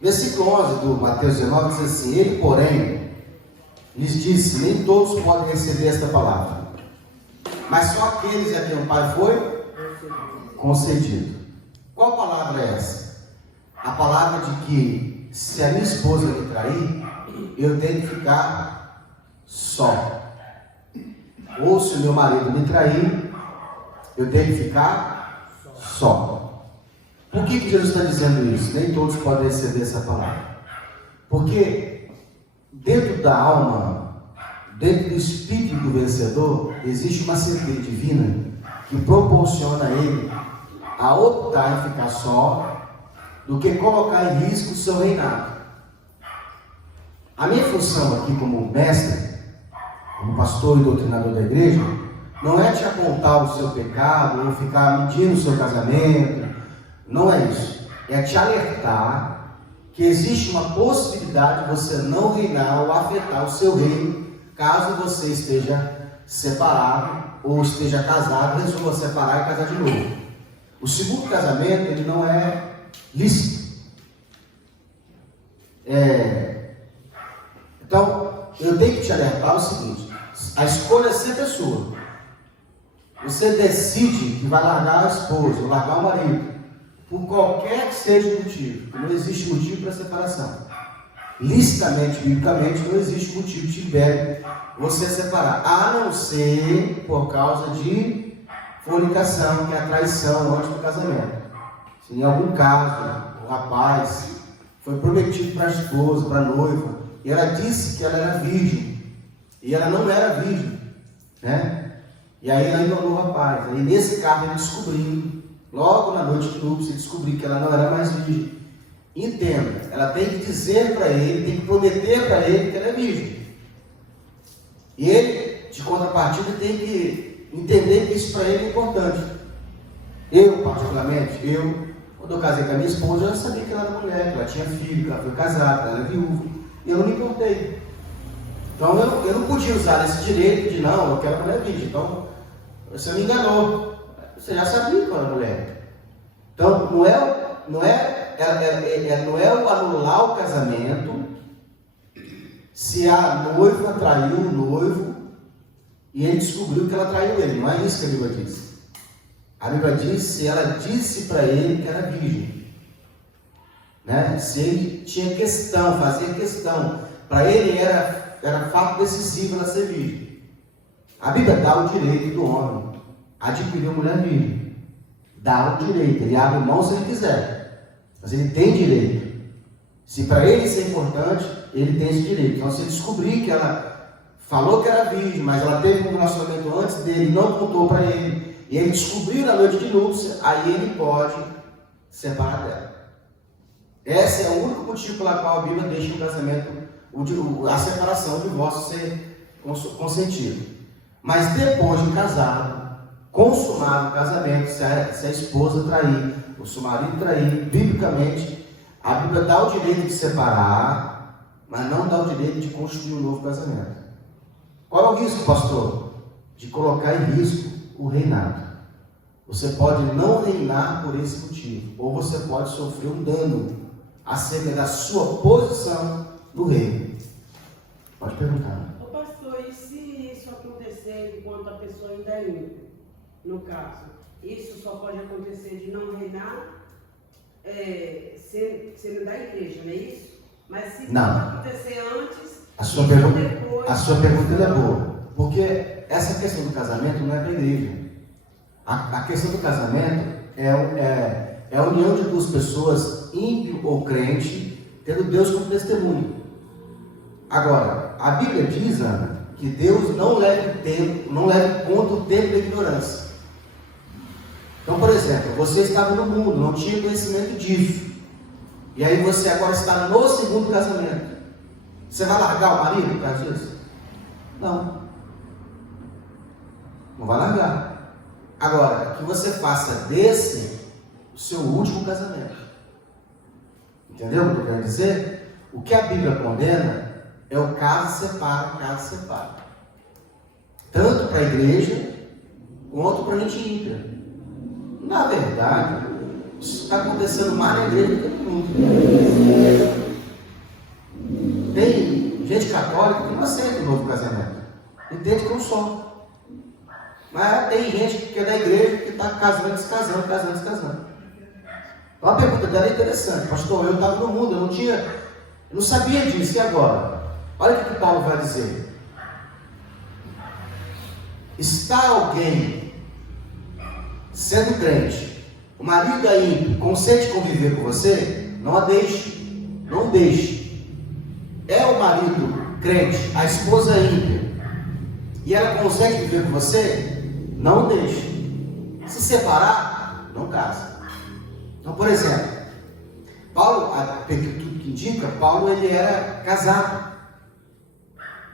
Versículo 11 do Mateus 19 diz assim: Ele, porém, lhes disse: nem todos podem receber esta palavra, mas só aqueles a quem o Pai foi concedido. Qual palavra é essa? A palavra de que se a minha esposa me trair, eu tenho que ficar só. Ou se o meu marido me trair, eu tenho que ficar só. Por que Jesus está dizendo isso? Nem todos podem receber essa palavra. Porque dentro da alma, dentro do espírito do vencedor, existe uma certeza divina que proporciona a ele a optar em ficar só do que colocar em risco o seu reinado. A minha função aqui como mestre, como pastor e doutrinador da igreja, não é te apontar o seu pecado ou ficar medindo o seu casamento. Não é isso. É te alertar que existe uma possibilidade de você não reinar ou afetar o seu reino, caso você esteja separado ou esteja casado, resolva separar e casar de novo. O segundo casamento, ele não é lícito. Então, eu tenho que te alertar o seguinte: a escolha sempre é sua. Você decide que vai largar a esposa ou largar o marido, por qualquer que seja o motivo, que não existe motivo para separação. Licitamente, biblicamente, não existe motivo que libere você separar, a não ser por causa de fornicação, que é a traição antes do casamento. Se em algum caso o rapaz foi prometido para a esposa, para a noiva, e ela disse que ela era virgem, e ela não era virgem, né? E aí ela enganou o rapaz. Aí nesse caso ele descobriu, logo na noite de núpcias, ele descobriu que ela não era mais virgem. Entenda, ela tem que dizer para ele, tem que prometer para ele que ela é virgem. E ele, de contrapartida, tem que entender que isso para ele é importante. Eu, particularmente, quando eu casei com a minha esposa, eu já sabia que ela era mulher, que ela tinha filho, que ela foi casada, que ela era viúva. E eu não me importei. Então eu não podia usar esse direito de não, eu quero mulher virgem. Então você me enganou. Você já sabia que eu era mulher. Então não é o anular o casamento se a noiva traiu o noivo e ele descobriu que ela traiu ele. Não é isso que a Bíblia diz. A Bíblia diz se ela disse para ele que era virgem, né? Se ele tinha questão, fazia questão, para ele era fato decisivo ela ser virgem. A Bíblia dá o direito do homem adquirir uma mulher virgem. Dá o direito, ele abre mão se ele quiser, mas ele tem direito. Se para ele isso é importante, ele tem esse direito. Então, se ele descobrir que ela falou que era virgem, mas ela teve um relacionamento antes dele, não contou para ele, e ele descobriu na noite de núpcia, aí ele pode separar dela. Esse é o único motivo pelo qual a Bíblia deixa o casamento, a separação, o divórcio ser consentido. Mas depois de casado, consumado o casamento, se a esposa trair, ou se o marido trair, biblicamente, a Bíblia dá o direito de separar, mas não dá o direito de constituir um novo casamento. Qual é o risco, pastor? De colocar em risco o reinado. Você pode não reinar por esse motivo, ou você pode sofrer um dano acerca da sua posição no reino. Pode perguntar. Ô pastor, e se isso acontecer enquanto a pessoa ainda é ímpia? No caso, isso só pode acontecer de não reinar sendo da igreja, não é isso? Mas se não acontecer antes, a sua pergunta é boa, porque essa questão do casamento não é para a igreja. A questão do casamento é a união de duas pessoas, ímpio ou crente, tendo Deus como testemunho. Agora, a Bíblia diz, Ana, que Deus não leva em conta o tempo da ignorância. Então, por exemplo, você estava no mundo, não tinha conhecimento disso, e aí você agora está no segundo casamento. Você vai largar o marido por causa disso? Não vai largar. Agora, que você faça desse o seu último casamento. Entendeu o que eu quero dizer? O que a Bíblia condena é o caso separa. Tanto para a igreja, outro para gente ímpia. Na verdade, isso está acontecendo mais na igreja do que no mundo. Tem gente católica que não aceita o novo casamento. Entende que é um só. Mas tem gente que é da igreja que está casando, descasando. Então a pergunta dela é interessante. Pastor, eu estava no mundo, eu não sabia disso, e agora? Olha o que Paulo vai dizer. Está alguém sendo crente, o marido é ímpio, consente conviver com você? Não a deixe, não deixe. É o marido crente, a esposa é ímpia, e ela consente viver com você? Não deixe. Se separar, não casa. Então, por exemplo, Paulo, tudo que indica, Paulo ele era casado.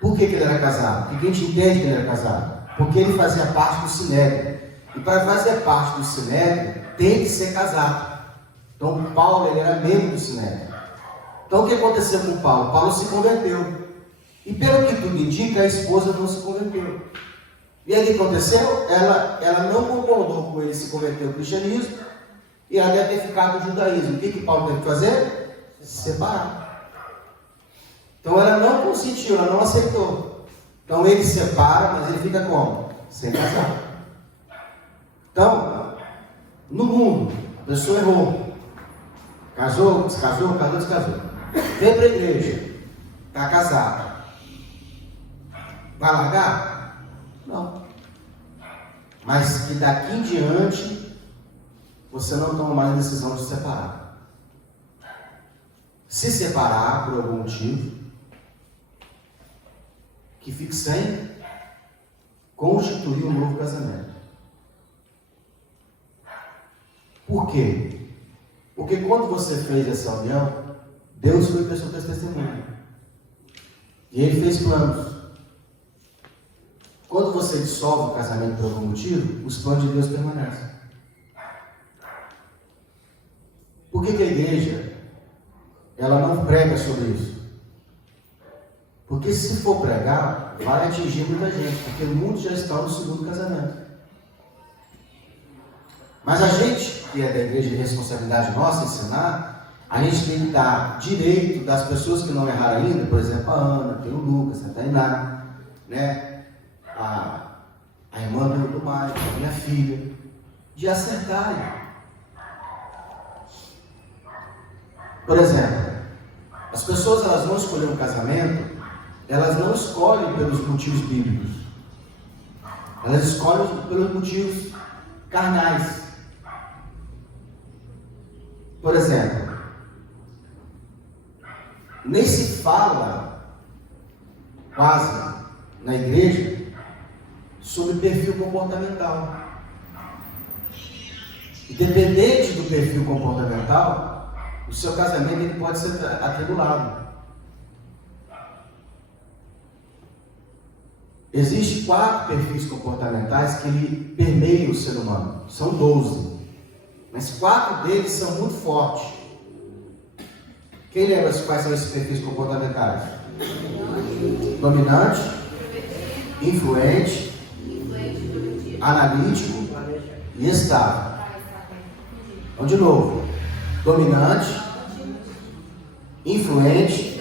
Por que ele era casado? Porque a gente entende que ele era casado. Porque ele fazia parte do Sinédrio. E para fazer parte do Sinédrio, tem que ser casado. Então, Paulo ele era membro do Sinédrio. Então, o que aconteceu com Paulo? Paulo se converteu. E pelo que tudo indica, a esposa não se converteu. E aí o que aconteceu? Ela não concordou com ele se converter ao cristianismo. E ela deve ter ficado no judaísmo. O que Paulo teve que fazer? Se separar. Então ela não consentiu, ela não aceitou. Então ele separa, mas ele fica como? Sem casar. Então, no mundo, a pessoa errou. Casou, descasou. Vem para a igreja. Está casada. Vai largar? Não. Mas que daqui em diante você não toma mais a decisão de se separar. Se separar por algum motivo, que fique sem constituir um novo casamento. Por quê? Porque quando você fez essa união, Deus foi pessoa que fez testemunho. E Ele fez planos. Quando você dissolve o casamento por algum motivo, os planos de Deus permanecem. Por que a igreja ela não prega sobre isso? Porque se for pregar, vai atingir muita gente, porque o mundo já está no segundo casamento. Mas a gente, que é da igreja de responsabilidade nossa, ensinar, a gente tem que dar direito das pessoas que não erraram ainda, por exemplo, a Ana, tem o Lucas, a Tainá, né? A irmã do Mário, a minha filha, de acertarem. Por exemplo, as pessoas elas vão escolher um casamento, elas não escolhem pelos motivos bíblicos, elas escolhem pelos motivos carnais. Por exemplo, nem se fala quase na igreja sobre perfil comportamental. Independente do perfil comportamental, o seu casamento ele pode ser atribulado. Existem 4 perfis comportamentais que ele permeiam o ser humano. São 12. Mas 4 deles são muito fortes. Quem lembra quais são esses perfis comportamentais? Dominante, influente, analítico e estável. Então, de novo. Dominante, influente,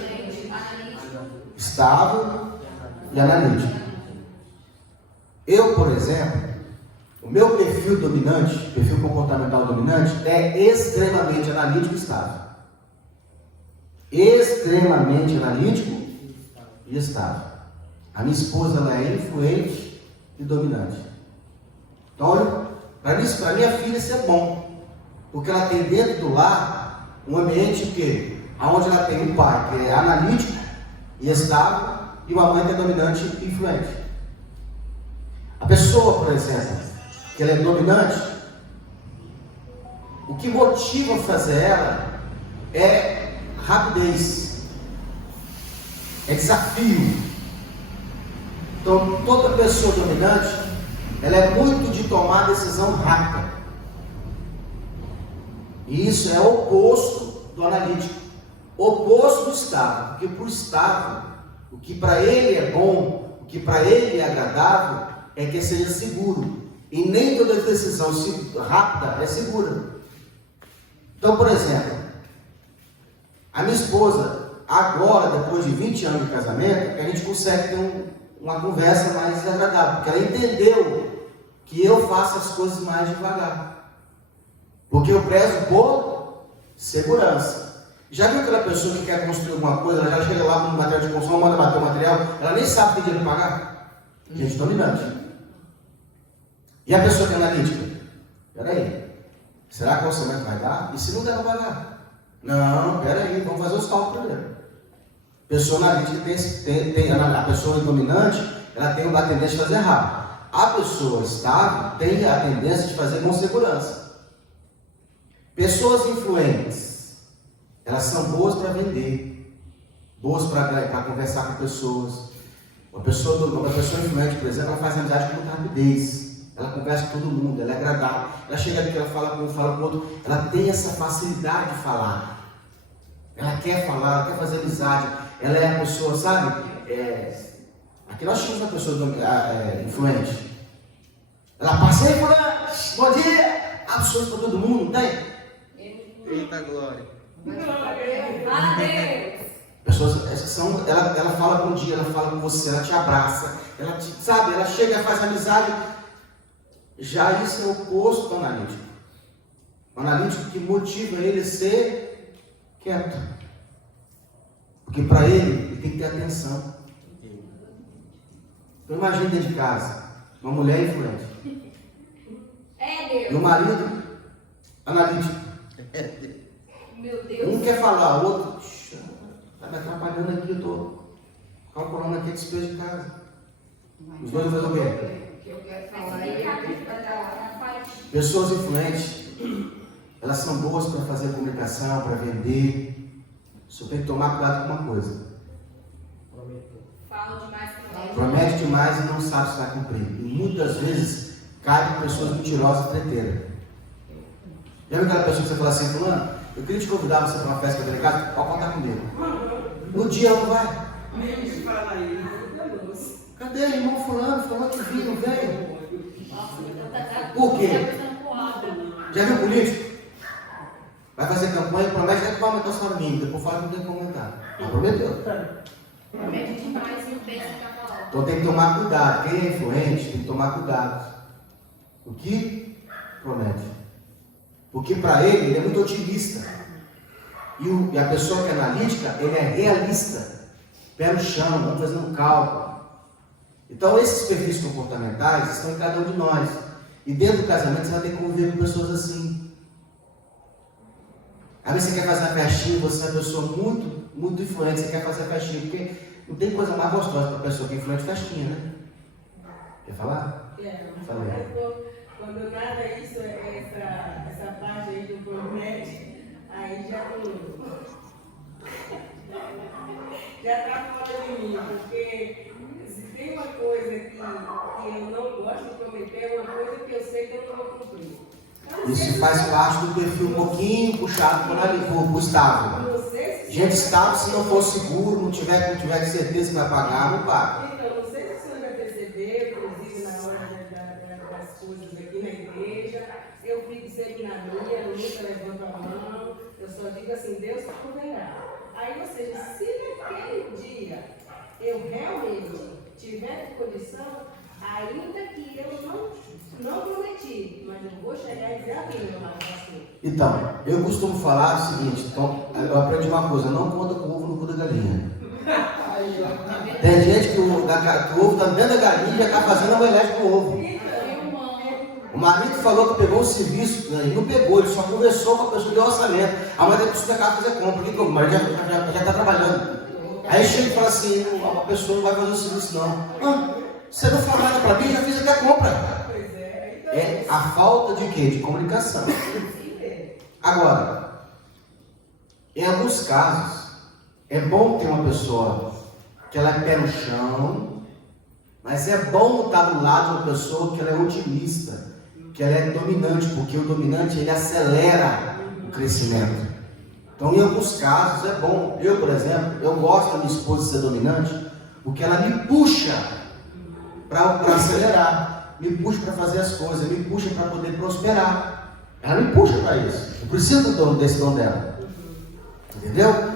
estável e analítico. Eu, por exemplo, o meu perfil dominante, perfil comportamental dominante, é extremamente analítico e estável. Extremamente analítico e estável. A minha esposa ela é influente e dominante. Então, olha, para minha filha isso é bom. Porque ela tem dentro do lar um ambiente que, onde ela tem um pai que é analítico e estável e uma mãe que é dominante e influente. A pessoa, por exemplo, que ela é dominante, o que motiva a fazer ela é rapidez, é desafio. Então, toda pessoa dominante, ela é muito de tomar decisão rápida. E isso é oposto do analítico, oposto do estável, porque para o estável, o que para ele é bom, o que para ele é agradável, é que seja seguro. E nem toda decisão rápida é segura. Então, por exemplo, a minha esposa, agora, depois de 20 anos de casamento, a gente consegue ter uma conversa mais agradável, porque ela entendeu que eu faço as coisas mais devagar. Porque eu prezo por segurança. Já viu aquela pessoa que quer construir alguma coisa, ela já chega lá no material de construção, manda bater o material, ela nem sabe que dinheiro pagar? Gente dominante. E a pessoa que é analítica? Peraí, será que o orçamento vai dar? E se não der, não vai dar? Não, peraí, vamos fazer os cálculos primeiro. Pessoa analítica a pessoa dominante, ela tem uma tendência de fazer rápido. A pessoa estável tem a tendência de fazer com segurança. Pessoas influentes, elas são boas para vender, boas para conversar com pessoas. Uma pessoa influente, por exemplo, ela faz amizade com rapidez. Ela conversa com todo mundo, ela é agradável. Ela chega aqui, ela fala com um, fala com o outro. Ela tem essa facilidade de falar. Ela quer falar, ela quer fazer amizade. Ela é a pessoa, sabe? Aqui nós tínhamos uma pessoa influente. Ela passa aí, bom dia! Absoluto para todo mundo, não tem? Eita glória! Pessoas, ela fala bom dia, ela fala com você, ela te abraça, sabe? Ela chega, faz amizade. Já isso é o oposto do analítico. O analítico que motiva ele a ser quieto. Porque para ele tem que ter atenção. Então imagine dentro de casa, uma mulher influente. E o marido analítico. Meu Deus. Um quer falar, o outro está me atrapalhando aqui, eu estou calculando aqui a despesa de casa. Os dois vão fazer o quê? Pessoas influentes, elas são boas para fazer comunicação, para vender. Só tem que tomar cuidado com uma coisa. Promete demais e não sabe se vai cumprir. E muitas vezes cai em pessoas mentirosas e treteiras. Lembra aquela pessoa que você fala assim, fulano, eu queria te convidar você para uma festa que eu tenho em casa, pode contar comigo. No dia ela não vai. Cadê o irmão fulano? Falou que vinha, não veio. Por quê? Já viu político? Vai fazer campanha, promete que vai aumentar o salário mínimo, depois fala que não tem como aumentar. Não prometeu. Promete demais e não pensa que tá falando. Então tem que tomar cuidado. Quem é influente tem que tomar cuidado. O que promete? Porque para ele é muito otimista. E a pessoa que é analítica, ele é realista. Pé no chão, vamos fazer um cálculo. Então esses perfis comportamentais estão em cada um de nós. E dentro do casamento você vai ter que conviver com pessoas assim. Às vezes você quer fazer uma festinha, você é uma pessoa muito influente, você quer fazer a festinha, porque não tem coisa mais gostosa para a pessoa que é influente festinha, né? Quer falar? Fala aí. Quando nada isso, essa parte aí do promete, aí já está fora de mim, porque se tem uma coisa que eu não gosto de prometer, é uma coisa que eu sei que eu não vou cumprir. Isso faz parte do perfil um pouquinho puxado para o estável. Gente estável, se não for seguro, não tiver certeza que vai pagar, não paga. Então, não sei se o senhor vai perceber, inclusive na hora das coisas aqui na igreja, eu fico sempre na minha, nunca levanto a mão, eu só digo assim, Deus proverá. Aí, ou seja, se naquele dia eu realmente tiver condição, ainda que eu não prometi, mas eu vou chegar e dizer a Bíblia, pastor. Então, eu costumo falar o seguinte, então, eu aprendi uma coisa, não conta com o ovo no cu da galinha. Tem gente que o ovo está dentro da galinha e já está fazendo omelete com o ovo. O marido falou que pegou o serviço, ele não pegou, ele só conversou com a pessoa de orçamento. A mulher tem que superar fazer compra, porque o marido já está trabalhando. Aí chega e fala assim, a pessoa não vai fazer o serviço não. Você não falou nada para mim, já fiz até a compra. É a falta de quê? De comunicação. Agora, em alguns casos, é bom ter uma pessoa que ela é pé no chão, mas é bom estar do lado de uma pessoa que ela é otimista, que ela é dominante, porque o dominante ele acelera o crescimento. Então, em alguns casos, é bom. Eu, por exemplo, eu gosto da minha esposa ser dominante, porque ela me puxa para acelerar. me puxa para fazer as coisas, me puxa para poder prosperar. Ela me puxa para isso. Eu preciso desse dom dela. Entendeu?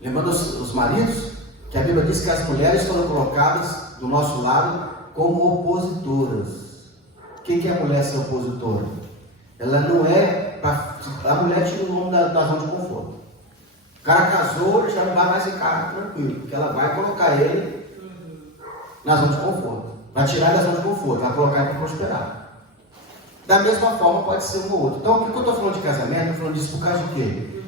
Lembrando os maridos, que a Bíblia diz que as mulheres foram colocadas do nosso lado como opositoras. O que é a mulher ser opositora? Ela não é para. A mulher tira o nome da zona de conforto. O cara casou, ele já não vai mais ficar tranquilo, porque ela vai colocar ele na zona de conforto. Vai tirar da zona de conforto, vai colocar ele para prosperar. Da mesma forma pode ser um ou outro. Então, por que eu estou falando de casamento? Estou falando disso por causa de quê?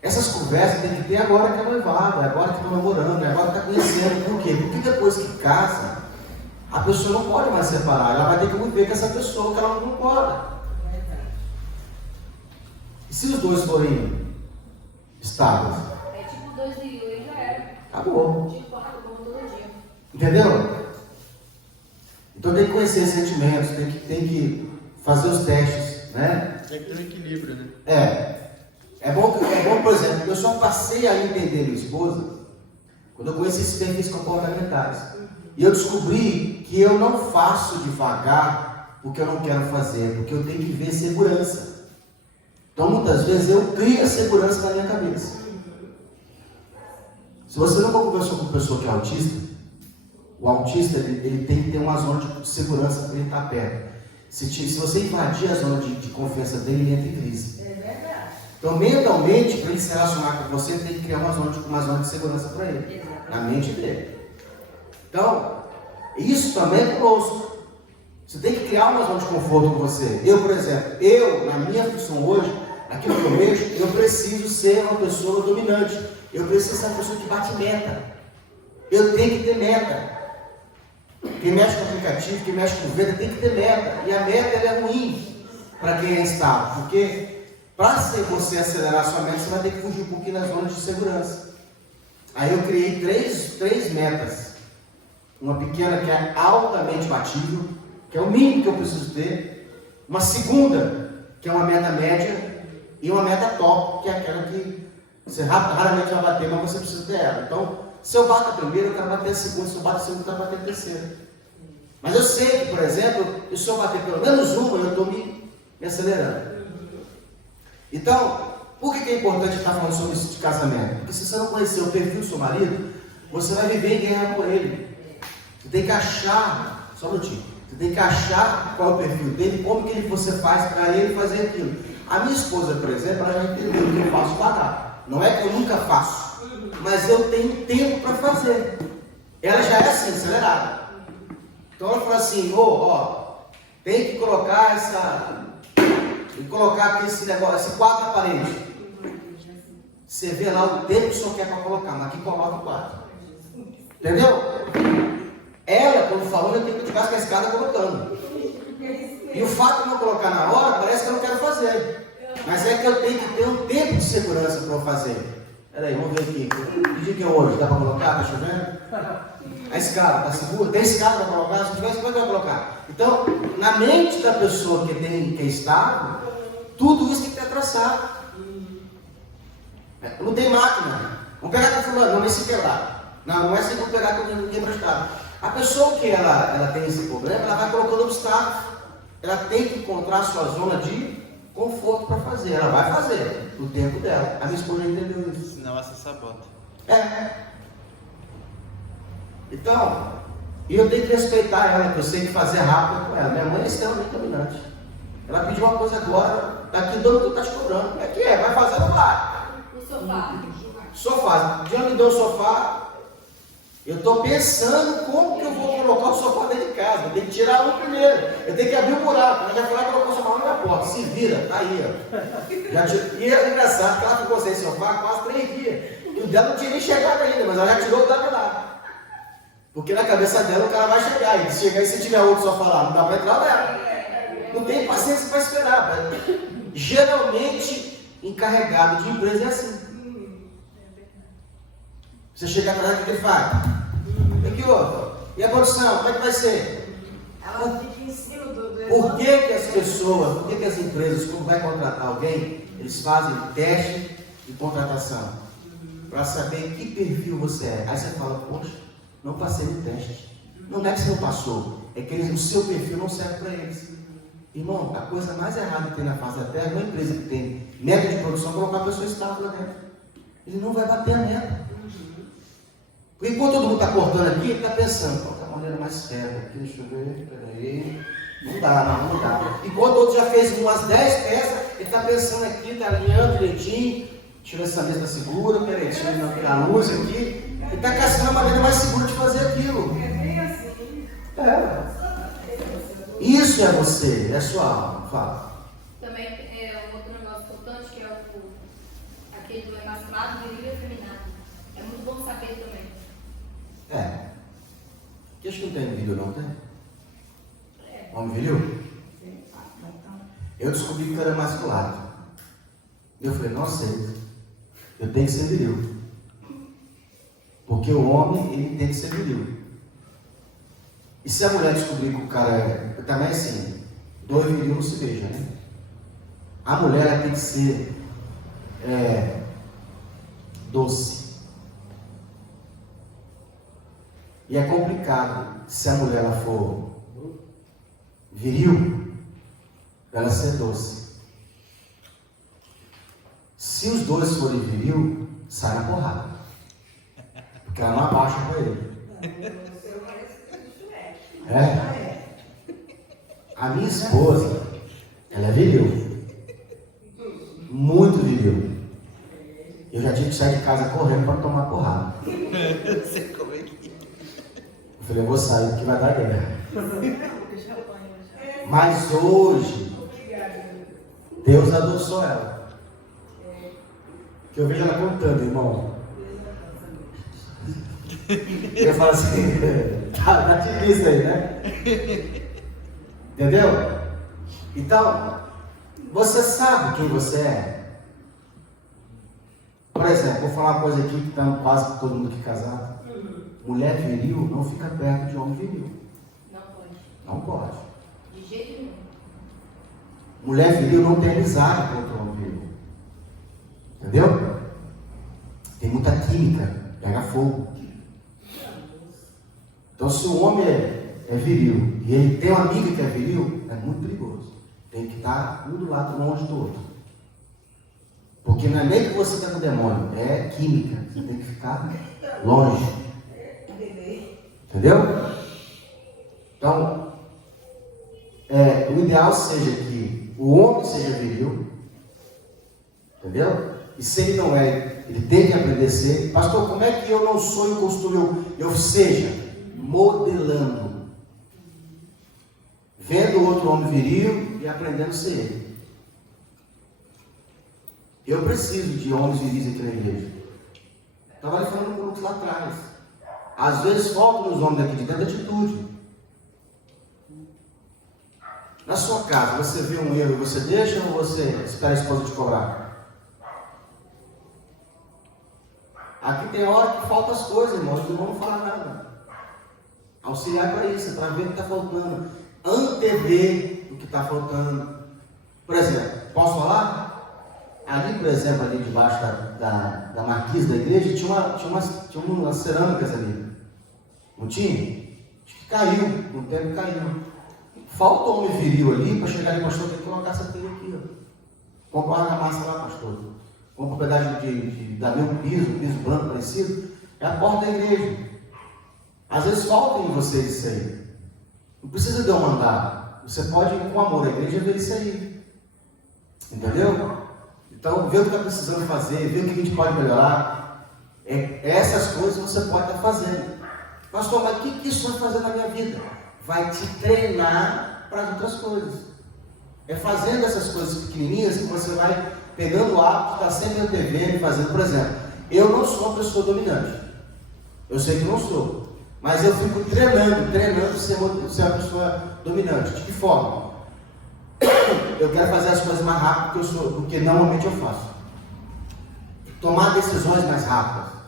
Essas conversas tem que ter agora que é noivado, é agora que estou namorando, é agora que está conhecendo. Por quê? Porque depois que casa, a pessoa não pode mais separar. Ela vai ter que viver com essa pessoa que ela não concorda. E se os dois forem estáveis? É tipo 2 e 1 já era. Acabou. Tipo, todo dia. Entendeu? Então tem que conhecer os sentimentos, tem que fazer os testes, né? Tem que ter um equilíbrio, né? É bom, por exemplo, eu só passei a entender minha esposa quando eu conheci esses perfis comportamentais. E eu descobri que eu não faço devagar porque eu não quero fazer, porque eu tenho que ver segurança. Então muitas vezes eu crio a segurança na minha cabeça. Se você nunca conversou com uma pessoa que é autista, o autista ele tem que ter uma zona de segurança para ele estar perto. Se você invadir a zona de confiança dele, ele entra em crise. É verdade. Então, mentalmente, para ele se relacionar com você, tem que criar uma zona de segurança para ele, na mente dele. Então, isso também é conosco. Você tem que criar uma zona de conforto com você. Eu, por exemplo, na minha função hoje, naquilo que eu mexo, eu preciso ser uma pessoa dominante. Eu preciso ser uma pessoa que bate meta. Eu tenho que ter meta. Quem mexe com aplicativo, quem mexe com venda, tem que ter meta. E a meta ela é ruim para quem é estável. Porque para você acelerar a sua meta, você vai ter que fugir um pouquinho das zonas de segurança. Aí eu criei três metas. Uma pequena que é altamente batível, que é o mínimo que eu preciso ter. Uma segunda, que é uma meta média. E uma meta top, que é aquela que você raramente vai bater, mas você precisa ter ela. Então, se eu bato a primeira, eu quero bater a segunda. Se eu bato a segunda, eu quero bater a terceira. Mas eu sei que, por exemplo, se eu bater pelo menos uma, eu estou me acelerando. Então, por que é importante estar falando sobre isso de casamento? Porque se você não conhecer o perfil do seu marido, você vai viver em guerra com ele. Você tem que achar, só um minutinho, você tem que achar qual é o perfil dele, como que você faz para ele fazer aquilo. A minha esposa, por exemplo, ela já entendeu que eu faço pagar. Não é que eu nunca faço, mas eu tenho tempo para fazer. Ela já é assim, acelerada. Então ela falou assim, tem que colocar aqui esse negócio, esse quadro na parede. Você vê lá o tempo que o senhor quer para colocar, mas aqui coloca o quadro. Entendeu? Ela, quando falou, eu tenho que ficar com a escada colocando. E o fato de não colocar na hora, parece que eu não quero fazer. Mas é que eu tenho que ter um tempo de segurança para eu fazer. Peraí, vamos ver aqui. Que dia que é hoje? Dá para colocar? Está chovendo? A escada está segura? Tem escada para colocar? Se tiver, como é que vai colocar? Então, na mente da pessoa que é estável, tudo isso tem que ter traçado. Não tem máquina. Vamos pegar com fulano, não vai se quebrar. Não é assim que vamos pegar com ninguém emprestado. A pessoa que ela tem esse problema, ela vai colocando obstáculos. Ela tem que encontrar a sua zona de conforto para fazer. Ela vai fazer no tempo dela. A minha esposa entendeu isso. Senão ela se sabota. Então, eu tenho que respeitar ela, porque eu sei que fazer rápido com ela. Minha mãe é extremamente dominante. Ela pediu uma coisa agora, daqui 2 minutos está te cobrando. Como é que é? Vai fazer ou não vai? O sofá. Sofá. Já me deu o sofá. Eu estou pensando como que eu vou colocar o sofá dentro de casa. Eu tenho que tirar um primeiro. Eu tenho que abrir o buraco. Ela já foi lá e colocou o sofá na minha porta. Se vira, tá aí, ó. E é engraçado que ela ficou sem sofá quase 3 dias. E o dela não tinha nem chegado ainda, mas ela já tirou o dela lá. Porque na cabeça dela o cara vai chegar. E se chegar e se tiver outro sofá lá, não dá para entrar nela. Não tem paciência para esperar. Geralmente, encarregado de empresa é assim. Você chega atrás, o que ele faz? O que houve? E a produção, como é que vai ser? Ela fica em cima do Por que as pessoas, por que as empresas, quando vai contratar alguém, eles fazem teste de contratação? Para saber que perfil você é. Aí você fala, poxa, não passei no teste. Não é que você não passou, é que o seu perfil não serve para eles. Irmão, a coisa mais errada que tem na face da terra é uma empresa que tem meta de produção colocar a pessoa estável lá dentro. Ele não vai bater a meta. Porque enquanto todo mundo está cortando aqui, ele está pensando, qual é a maneira mais certa aqui, deixa eu ver, peraí. Não dá. Enquanto o outro já fez umas 10 peças, ele está pensando aqui, está alinhando direitinho, tira essa mesa segura, peraí, tira a luz aqui. Ele está caçando a maneira mais segura de fazer aquilo. É bem assim. Isso é você, é sua alma. Fala. Também é um outro negócio importante que é aquele do masculado, viril e afeminado. É muito bom saber também. Que acho que não tem viril, não tem? Homem viril? Eu descobri que eu era masculado. Eu falei, não aceito. Eu tenho que ser viril. Porque o homem, ele tem que ser viril. E se a mulher descobrir que o cara é... Também assim, dois viril não se beija, né? A mulher ela tem que ser doce. E é complicado se a mulher ela for viril, ela ser doce. Se os dois forem viril, sai na porrada. Porque ela não abaixa para ele. A minha esposa, ela é viril. Muito viril. Eu já tive que sair de casa correndo para tomar porrada. Eu sei como é que é. Eu falei, eu vou sair porque vai dar guerra. Mas hoje, Deus adoçou ela. Que eu vejo ela contando, irmão. Eu falo assim, tá difícil aí, né? Entendeu? Então, você sabe quem você é. Por exemplo, vou falar uma coisa aqui que está quase todo mundo aqui casado. Mulher viril não fica perto de homem viril. Não pode. Não pode. De jeito nenhum. Mulher viril não tem amizade contra homem viril. Entendeu? Tem muita química, pega fogo. Então, se o homem é viril e ele tem uma amiga que é viril, é muito perigoso. Tem que estar um do lado longe do outro. Porque não é nem que você está com o demônio, é química. Você tem que ficar longe. Entendeu? Então, o ideal seja que o homem seja viril. Entendeu? E se ele não é, ele tem que aprender a ser. Pastor, como é que eu não sou em costume? Eu seja modelando. Vendo outro homem viril e aprendendo a ser ele. Eu preciso de homens viris aqui na igreja. Estava ali falando com outros lá atrás. Às vezes falta nos homens daqui de dentro atitude. Na sua casa, você vê um erro e você deixa ou você espera a esposa te cobrar? Aqui tem hora que faltam as coisas, irmãos, não vamos falar nada. Auxiliar para isso, para ver o que está faltando. Antever o que está faltando. Por exemplo, posso falar? Ali, por exemplo, ali debaixo da marquise da igreja, tinha umas cerâmicas ali. Não tinha? Acho que caiu, no tempo caiu. Falta um homem viril ali para chegar ali, pastor, tem que colocar essa telha aqui, ó. Compra uma argamassa lá, pastor. Compra um pedaço da meu piso, um piso branco parecido. É a porta da igreja. Às vezes falta em vocês isso aí. Não precisa de eu mandar. Você pode ir com amor à igreja e ver isso aí. Entendeu? Então, ver o que está precisando fazer, ver o que a gente pode melhorar. Essas coisas você pode estar fazendo. Pastor, mas o que isso vai fazer na minha vida? Vai te treinar para as outras coisas. É fazendo essas coisas pequenininhas que você vai pegando o hábito de estar sempre antevendo e fazendo. Por exemplo, eu não sou uma pessoa dominante. Eu sei que não sou. Mas eu fico treinando ser uma pessoa dominante. De que forma? Eu quero fazer as coisas mais rápido do que normalmente eu faço. Tomar decisões mais rápidas.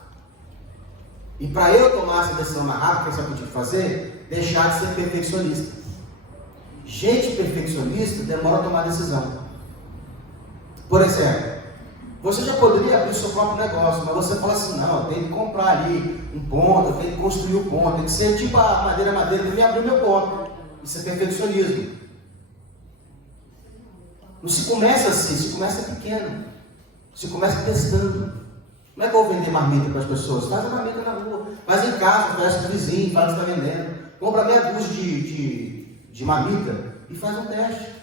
E para eu tomar essa decisão mais rápida, que eu tive que fazer, deixar de ser perfeccionista. Gente perfeccionista demora a tomar decisão. Por exemplo, Você já poderia abrir o seu próprio negócio, mas você fala assim, não, eu tenho que comprar ali um ponto, eu tenho que construir o ponto, tem que ser tipo a madeira, eu tenho que abrir o meu ponto. Isso é perfeccionismo. Não se começa assim, se começa pequeno. Se começa testando. Não é que eu vou vender marmita para as pessoas, faz a marmita na rua, faz em casa, oferece do vizinho, fala que está vendendo. Compra meia dúzia de marmita e faz um teste.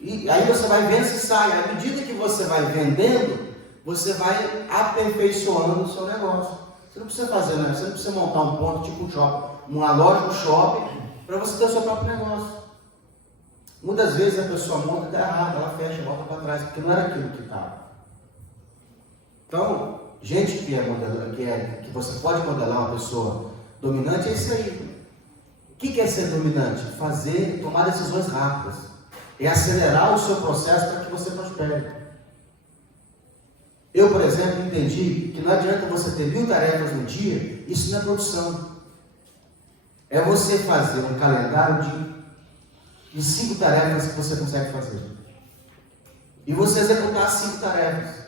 E aí você vai vendo se sai. À medida que você vai vendendo, você vai aperfeiçoando o seu negócio. Você não precisa fazer, né? Você não precisa montar um ponto tipo um shopping, uma loja, um shopping, para você ter o seu próprio negócio. Muitas vezes a pessoa monta e dá errado, ela fecha, volta para trás, porque não era aquilo que estava. Então, gente que você pode modelar uma pessoa dominante é isso aí. O que é ser dominante? Tomar decisões rápidas. É acelerar o seu processo para que você prospere. Eu, por exemplo, entendi que não adianta você ter 1000 tarefas no dia, isso não é produção. É você fazer um calendário de 5 tarefas que você consegue fazer. E você executar as 5 tarefas.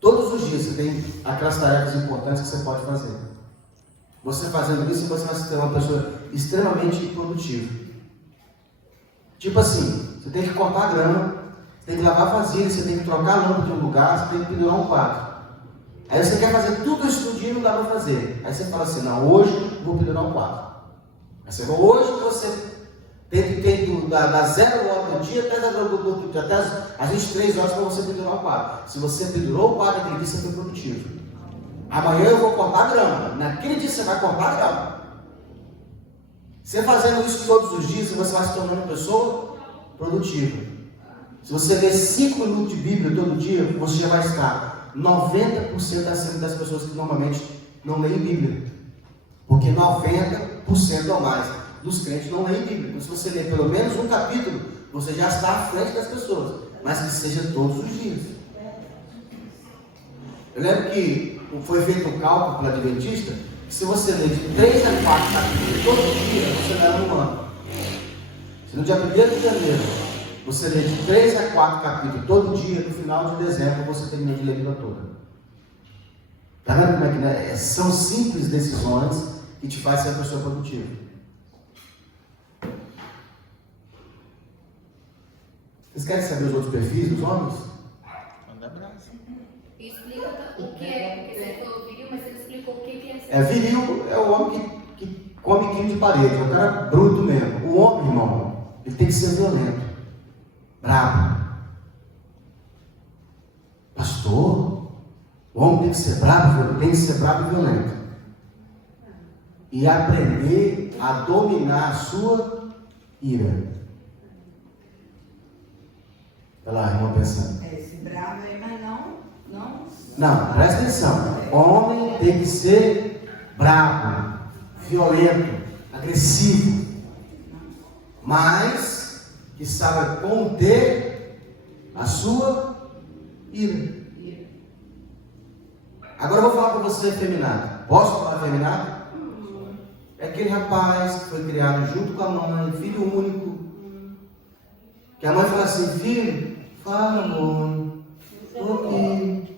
Todos os dias você tem aquelas tarefas importantes que você pode fazer. Você fazendo isso, você vai ser uma pessoa extremamente produtiva. Tipo assim, você tem que cortar a grama, você tem que lavar vasilha, você tem que trocar a lâmpada de um lugar, você tem que pendurar um quadro. Aí você quer fazer tudo isso no dia e não dá para fazer. Aí você fala assim, não, hoje eu vou pendurar um quadro. Aí você fala, hoje você tem que dar 0 horas do dia até as 23 horas para você pendurar um quadro. Se você pendurou o quadro naquele dia, você foi produtivo. Amanhã eu vou cortar a grama. Naquele dia você vai cortar a grama. Você fazendo isso todos os dias, você vai se tornando uma pessoa produtiva. Se você ler 5 minutos de Bíblia todo dia, você já vai estar 90% acima das pessoas que normalmente não leem Bíblia. Porque 90% ou mais dos crentes não leem Bíblia. Então, se você ler pelo menos um capítulo, você já está à frente das pessoas. Mas que seja todos os dias. Eu lembro que foi feito um cálculo pela Adventista, que se você ler de 3 a 4 capítulos todo dia, você leva um ano. Se no dia 1º de janeiro você lê de 3 a 4 capítulos todo dia, no final de dezembro você termina de ler a Bíblia toda. Está vendo como é que né? São simples decisões que te fazem ser uma pessoa produtiva. Vocês querem saber os outros perfis dos homens? Manda abraço. Explica o que é, porque você falou viril, mas você explicou o que é. Viril é o homem que come quilo de parede, é o cara bruto mesmo. O homem, irmão, ele tem que ser violento, bravo. Pastor, o homem tem que ser bravo e violento. E aprender a dominar a sua ira. Olha lá, irmão, pensando. Esse bravo aí, mas não. Não, presta atenção. Homem tem que ser bravo, violento, agressivo, mas que saiba conter a sua ira. Agora eu vou falar para você, efeminado. Posso falar efeminado? É aquele rapaz que foi criado junto com a mãe, filho único. Que a mãe fala assim, filho, fala, amor, estou aqui.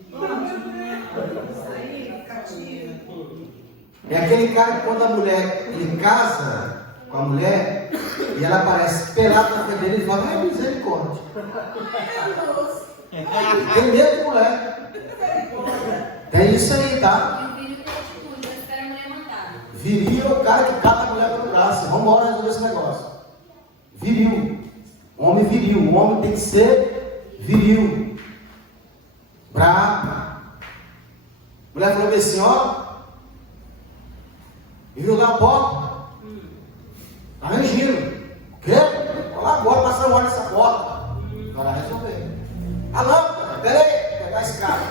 É aquele cara que quando a mulher, ele casa com a mulher, e ela aparece pelada na frente dele, ele fala, é misericórdia. Tem medo de mulher. Tem isso aí, tá? E o viril tem atitude, mas espera a mulher mandar. Viril é o cara que cata a mulher pelo braço. Vamos embora resolver esse negócio. Viril. Homem viril. O homem tem que ser viril. Bravo. A mulher falou assim, ó. E viu lá a porta. Tá rangindo. O quê? Vou lá agora passar o ar nessa porta. Vai lá resolver. A lâmpada, peraí, pegar esse cara.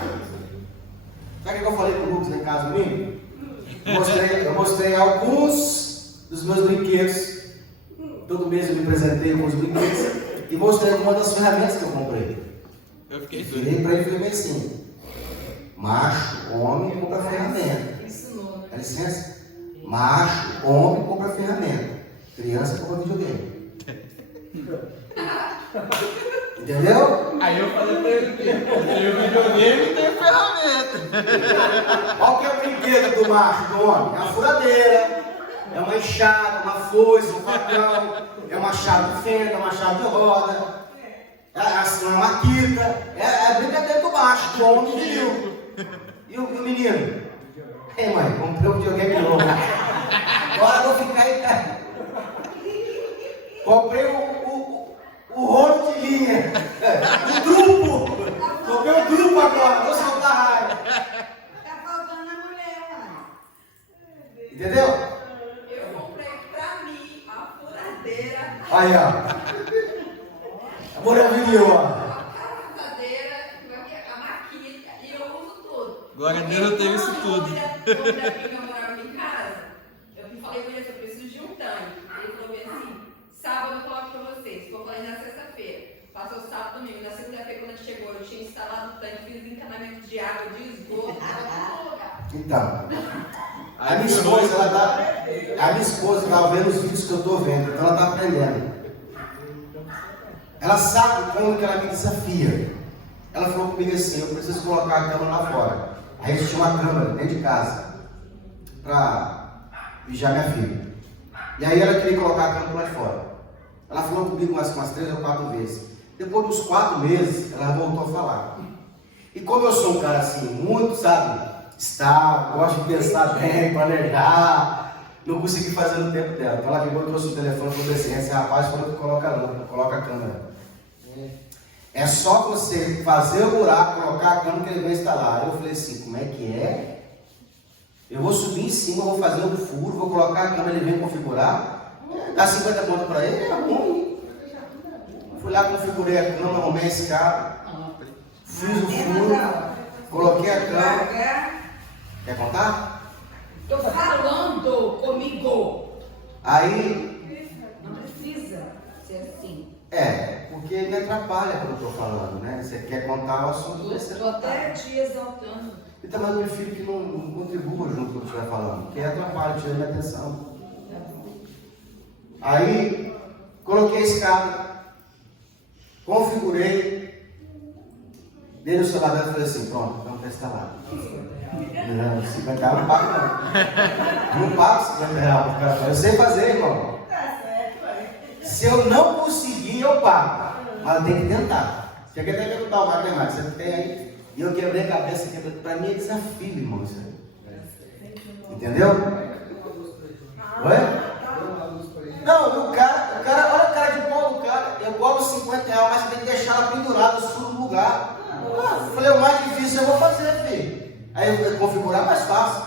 Sabe o que eu falei para o Lucas lá em casa comigo? Eu mostrei alguns dos meus brinquedos. Todo mês eu me apresentei com os brinquedos. E mostrei uma das ferramentas que eu comprei. Eu fiquei doido. Virei para ele e falei assim: macho, homem, compra ferramenta. Ensinou, né? Dá licença? Macho, homem, compra ferramenta. Criança, compra videogame. Entendeu? Aí eu falei pra ele, eu videogame e tem ferramenta. Qual que é o brinquedo do macho, do homem? É uma furadeira, é uma enxada, uma foice, um facão, é uma chave de fenda, uma chave de roda, é uma maquita, é brincadeira do macho, do homem viril. E o menino? Ei, mãe, comprei um videogame novo. Agora eu vou ficar em casa. Comprei o rolo de linha. O grupo. Comprei o grupo agora, vou soltar raiva. Tá faltando a mulher, mãe. Entendeu? Eu comprei pra mim a furadeira, Aí, ó. A mulher viril, ó. a furadeira, a maquita, e eu uso tudo. Glória a Deus, eu tenho isso tudo. Quando a minha morava em casa, eu falei com ele, eu preciso de um tanque. Ele falou assim, sábado eu coloco pra vocês. Vou fazer na sexta-feira. Passou sábado, domingo. Na segunda-feira, quando a gente chegou, eu tinha instalado o tanque, fiz encanamento de água, de esgoto, tava todo lugar. Então, a minha esposa, a minha esposa estava vendo os vídeos que eu estou vendo, então ela está aprendendo. Ela sabe como que ela me desafia. Ela falou comigo assim, eu preciso colocar a câmera lá fora. Aí a gente tinha uma câmera dentro de casa para vigiar minha filha. E aí ela queria colocar a câmera lá de fora. Ela falou comigo umas 3 ou 4 vezes. Depois dos 4 meses, ela voltou a falar. E como eu sou um cara assim, muito, sabe, estável, gosto de pensar bem, planejar, não consegui fazer no tempo dela. Então ela pegou, trouxe o telefone e falou assim, esse rapaz falou que coloca a câmera. É só você fazer o buraco, colocar a câmera que ele vai instalar. Eu falei assim, como é que é? Eu vou subir em cima, vou fazer um furo, vou colocar a câmera, ele vem configurar. Dá 50 conto para ele, é ruim. Fui lá, configurei a câmera, arrumei a escada, fiz o furo, coloquei a câmera. Quer contar? Tô falando comigo. Aí, Não precisa ser assim. porque me atrapalha quando eu estou falando, né? Você quer contar o assunto, você Estou até te exaltando. Então, mas eu prefiro que não contribua junto com o que eu estiver falando, porque atrapalha, tira minha atenção. Aí, coloquei a escada, configurei, dei no celular dela e falei assim, pronto, vamos estar instalado. Não, 50 reais não pago não. Não pago 50 reais para o cara. Eu sei fazer, irmão. Se eu não conseguir, eu pago. Mas eu tenho que tentar. Cheguei até a perguntar o matemático, você tem aí? E eu quebrei a cabeça, para mim é desafio, irmão. Isso aí. Entendeu? Oi? Não, o cara, olha a cara de pau do cara. Eu cobro 50 reais, mas você tem que deixar ela pendurada, sul no lugar. Eu falei, o mais difícil eu vou fazer, filho. Aí eu configurar mais fácil.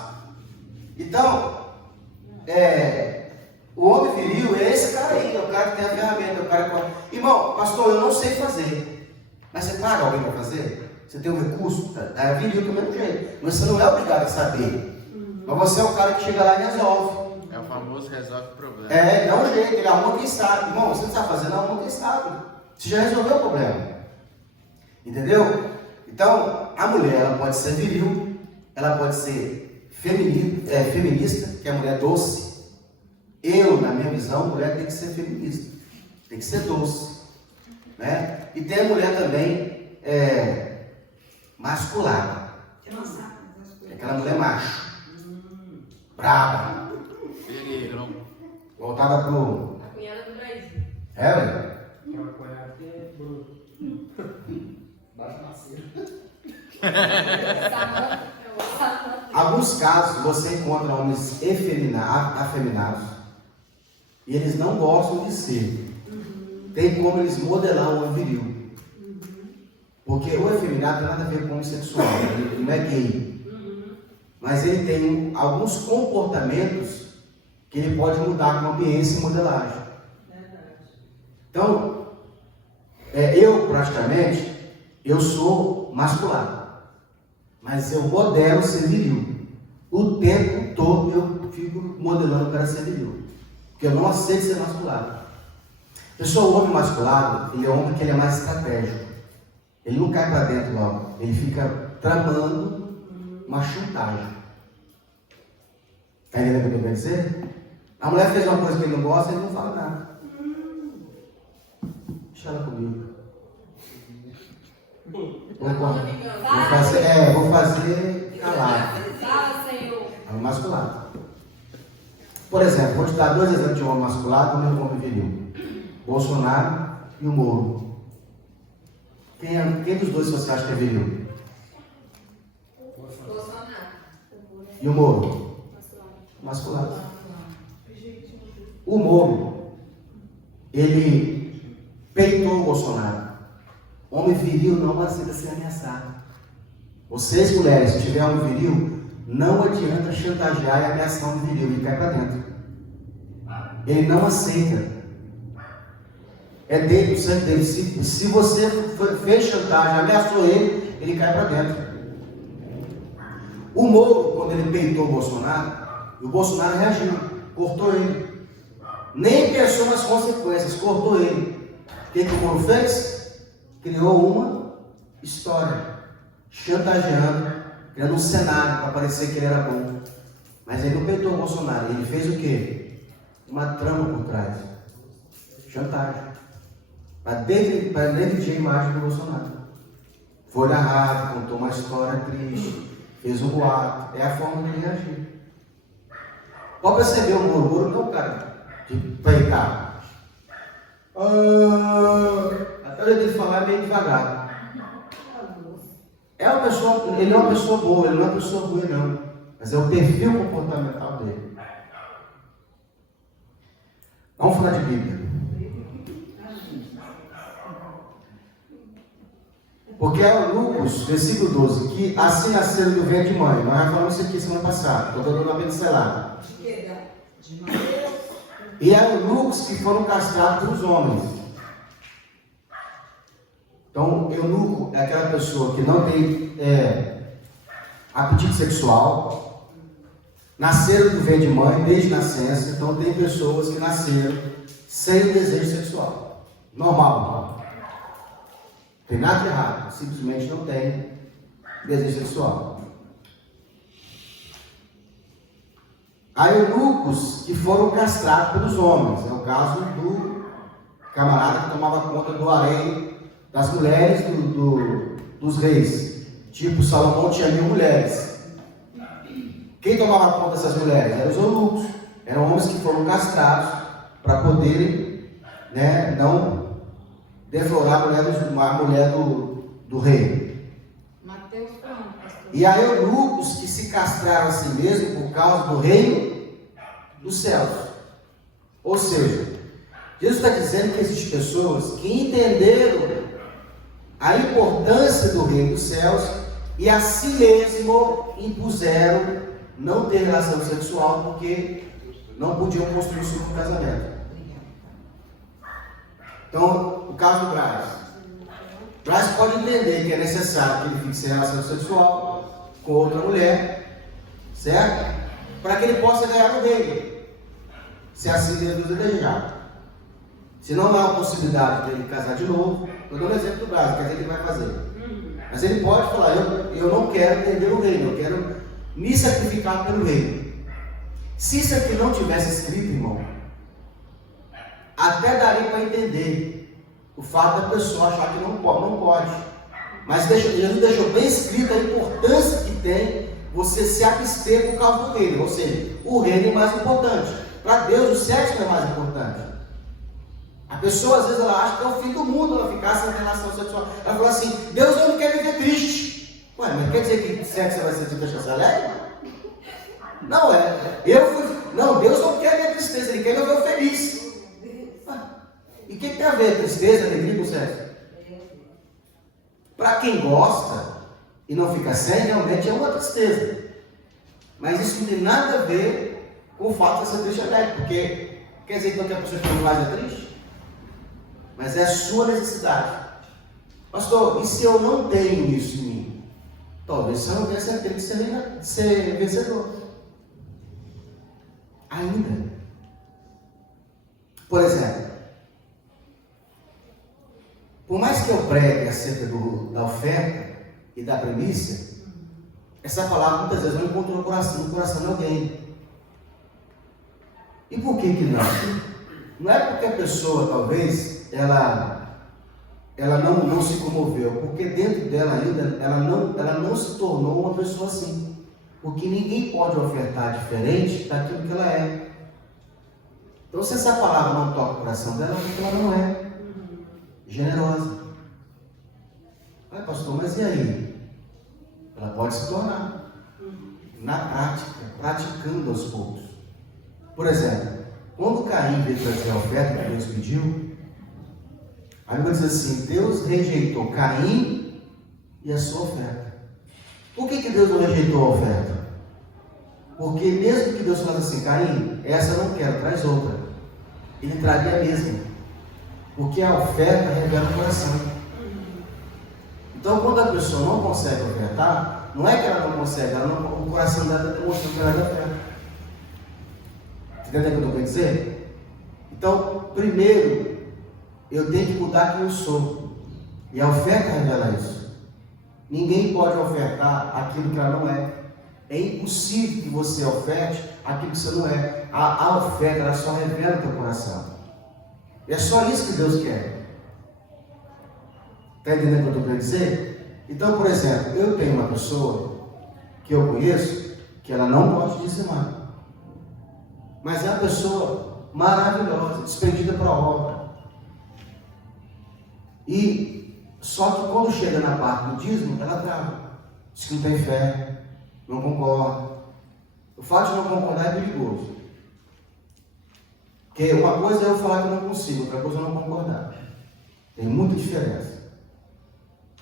Então, o homem viril é esse cara aí, é o cara que tem a ferramenta, é o cara que... Irmão, pastor, eu não sei fazer. Mas você paga alguém para fazer? Você tem um recurso? É viril do mesmo jeito. Mas você não é obrigado a saber. Mas você é o cara que chega lá e resolve. É o famoso resolve o problema. Dá um jeito, ele arruma quem sabe. Irmão, você não sabe fazer, não arruma quem sabe. Você já resolveu o problema. Entendeu? Então, a mulher, ela pode ser viril, ela pode ser feminista, que é a mulher doce. Eu, na minha visão, mulher tem que ser feminista, tem que ser doce. Né? E tem a mulher também masculada. Aquela mulher macho, brava, Guerreirão. voltada pro... A cunhada do Brasil. Velho? Aquela cunhada que é bruto. Baixo macio. Alguns casos você encontra homens afeminados e eles não gostam de ser. Tem como eles modelar o homem viril. Porque o efeminado não tem nada a ver com o homossexual, ele não é gay. Mas ele tem alguns comportamentos que ele pode mudar com ambiência e modelagem. Então, eu praticamente, eu sou masculado. Mas eu modelo ser viril. O tempo todo eu fico modelando para ser viril. Porque eu não aceito ser masculado. Eu sou o homem masculado, ele é um homem que ele é mais estratégico. Ele não cai para dentro logo. Ele fica tramando uma chantagem. Está entendendo o que eu quero dizer? A mulher fez uma coisa que ele não gosta, ele não fala nada. Deixa ela comigo. Vou fazer calado. Fala, Senhor. É um masculado. Por exemplo, vou te dar 2 exemplos de homem masculado e um homem viril. Bolsonaro e o Moro. Quem dos dois você acha que é viril? Bolsonaro. E o Moro? Masculado. O Moro, ele peitou o Bolsonaro. Homem viril não aceita ser ameaçado. Vocês, mulheres, se tiver um viril, não adianta chantagear e ameaçar um viril, ele cai para dentro. Ele não aceita. É dele, o sangue dele. Se você fez chantagem, ameaçou ele, ele cai para dentro. O Moro, quando ele peitou o Bolsonaro reagiu, cortou ele. Nem pensou nas consequências, cortou ele. O que o Moro fez? Criou uma história, chantageando, criando um cenário para parecer que ele era bom. Mas ele não peitou o Bolsonaro, ele fez o quê? Uma trama por trás. Chantagem. Para denegrir a imagem do Bolsonaro. Foi na rádio, contou uma história triste, fez um boato. É a forma de ele reagir. Pode perceber o Moro não é um cara de peitar. Até o jeito dele falar é meio devagar. Ele é uma pessoa boa, ele não é uma pessoa ruim não. Mas é o perfil comportamental dele. Vamos falar de Bíblia. Porque é o Lucas, versículo 12, que assim nasceram do ventre de mãe. Nós já falamos isso aqui semana passada, estou dando uma pincelada. E é o Lucas que foram castrados pelos homens. Então, eunuco é aquela pessoa que não tem apetite sexual, nasceram do ventre de mãe desde nascença. Então, tem pessoas que nasceram sem desejo sexual. Normal. Não tem nada de errado, simplesmente não tem desejo sexual. Há eunucos que foram castrados pelos homens. É o caso do camarada que tomava conta do harém das mulheres dos reis. Tipo, Salomão tinha 1000 mulheres. Quem tomava conta dessas mulheres? Eram os eunucos. Eram homens que foram castrados para poderem, não deflorar a mulher do rei. Mateus falando, pastor. E há eunucos que se castraram a si mesmos por causa do reino dos céus. Ou seja, Jesus está dizendo que existem pessoas que entenderam a importância do reino dos céus e a si mesmo impuseram não ter relação sexual porque não podiam construir o seu casamento. Então, o caso do Braz. Braz pode entender que é necessário que ele fique sem relação sexual com outra mulher, certo? Para que ele possa ganhar o reino, se assim Deus desejar. Se não há a possibilidade dele casar de novo, eu dou um exemplo do Braz, quer dizer que ele vai fazer. Mas ele pode falar, eu não quero perder o reino, eu quero me sacrificar pelo reino. Se isso aqui não tivesse escrito, irmão, até daria para entender o fato da pessoa achar que não pode. Mas Jesus deixou bem escrito a importância que tem você se abster por causa do reino. Ou seja, o reino é mais importante. Para Deus, o sexo não é mais importante. A pessoa, às vezes, ela acha que é o fim do mundo ela ficar sem relação sexual. Ela fala assim, Deus não quer viver triste. Ué, mas quer dizer que sexo vai ser de deixar alegre? Não, Não, Deus não quer ver tristeza, Ele quer me ver feliz. E o que tem a ver tristeza, alegria com sexo? Para quem gosta e não fica sem, realmente é uma tristeza. Mas isso não tem nada a ver com o fato de ser triste alegre, porque quer dizer então que a pessoa que não faz é triste? Mas é a sua necessidade. Pastor, e se eu não tenho isso em mim? Talvez você não tenha certeza de ser vencedor. Ainda. Por exemplo, por mais que eu pregue acerca da oferta e da primícia, essa palavra muitas vezes não encontrou no coração de alguém. E por que não? Não é porque a pessoa, talvez, ela ela não se comoveu, porque dentro dela ainda, ela não se tornou uma pessoa assim. Porque ninguém pode ofertar diferente daquilo que ela é. Então, se essa palavra não toca o coração dela, é porque ela não é generosa. Ai, pastor, mas e aí? Ela pode se tornar. Na prática, praticando aos poucos. Por exemplo, quando Caim veio trazer a oferta que Deus pediu, a Bíblia diz assim: Deus rejeitou Caim e a sua oferta. Por que Deus não rejeitou a oferta? Porque mesmo que Deus falasse assim: Caim, essa eu não quero, traz outra, Ele traria a mesma. Porque a oferta revela o coração. Então, quando a pessoa não consegue ofertar, não é que ela não consegue, o coração dela está demonstrando que ela é da oferta. Entendeu o que eu estou querendo dizer? Então, primeiro, eu tenho que mudar quem eu sou. E a oferta revela isso. Ninguém pode ofertar aquilo que ela não é. É impossível que você oferte aquilo que você não é. A oferta, ela só revela o teu coração. E é só isso que Deus quer. Está entendendo o que eu estou querendo dizer? Então, por exemplo, eu tenho uma pessoa que eu conheço que ela não gosta de dizimar. Mas é uma pessoa maravilhosa, despedida para a obra. E só que quando chega na parte do dízimo, ela trava. Diz que não tem fé, não concorda. O fato de não concordar é perigoso. Porque uma coisa é eu falar que eu não consigo, outra coisa é eu não concordar. Tem muita diferença.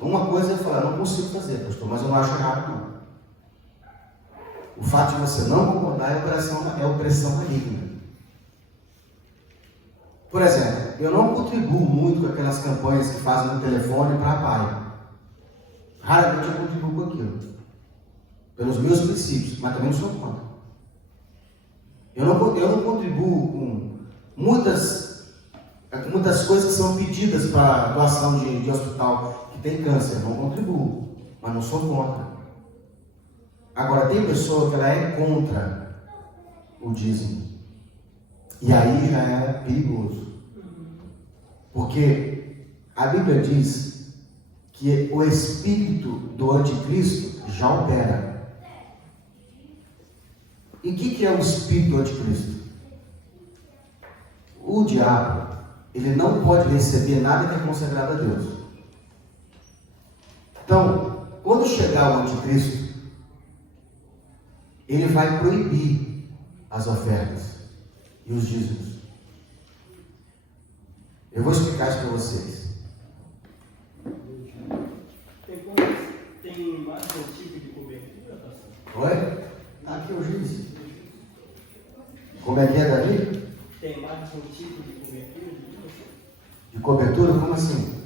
Uma coisa é eu falar, não consigo fazer, pastor, mas eu não acho errado, não. O fato de você não concordar é opressão maligna. Por exemplo, eu não contribuo muito com aquelas campanhas que fazem no telefone para pai. Raramente eu contribuo com aquilo. Pelos meus princípios, mas também não sou contra. Eu não contribuo com muitas coisas que são pedidas para doação de hospital que tem câncer. Eu não contribuo, mas não sou contra. Agora, tem pessoa que ela é contra o dízimo. E aí já é perigoso. Porque a Bíblia diz que o espírito do anticristo já opera. E o que é o espírito do anticristo? O diabo, ele não pode receber nada que é consagrado a Deus. Então, quando chegar o anticristo, ele vai proibir as ofertas e os dízimos. Eu vou explicar isso para vocês. Tem mais um tipo de cobertura, pastor? Oi? Tá aqui o juiz. Como é que é, Davi? Tem mais um tipo de cobertura? De cobertura? Como assim?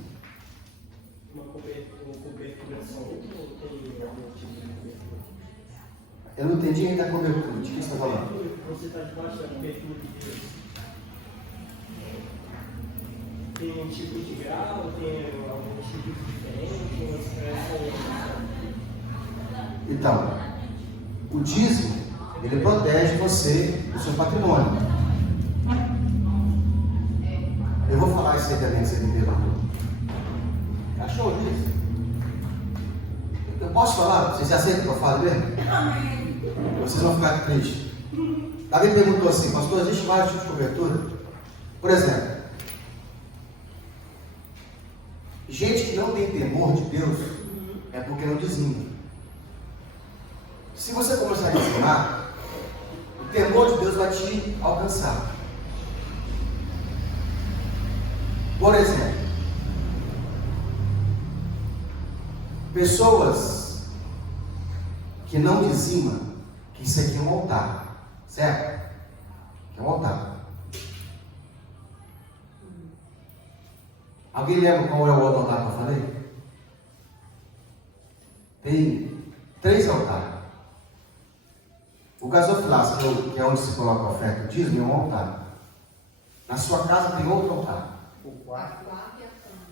Uma cobertura só ou tem algum tipo de cobertura? Eu não entendi ainda a cobertura. De que você está falando? Você está debaixo da cobertura de Deus. Tem um tipo de grau, tem algum tipo diferente, Então, o dízimo, ele protege você do seu patrimônio. Eu vou falar isso aí também que você me perguntou. Achou isso? Eu posso falar? Vocês aceitam que eu falo mesmo? Vocês vão ficar tristes. Davi perguntou assim: pastor, existe vários tipos de cobertura? Por exemplo, gente que não tem temor de Deus é porque não dizima. Se você começar a dizimar, o temor de Deus vai te alcançar. Por exemplo, pessoas que não dizimam, que isso aqui é um altar, certo? Que é um altar. Alguém lembra qual é o outro altar que eu falei? Tem 3 altares. O gasofilácio, que é onde se coloca a oferta do dízimo, é um altar. Na sua casa tem outro altar. O quarto.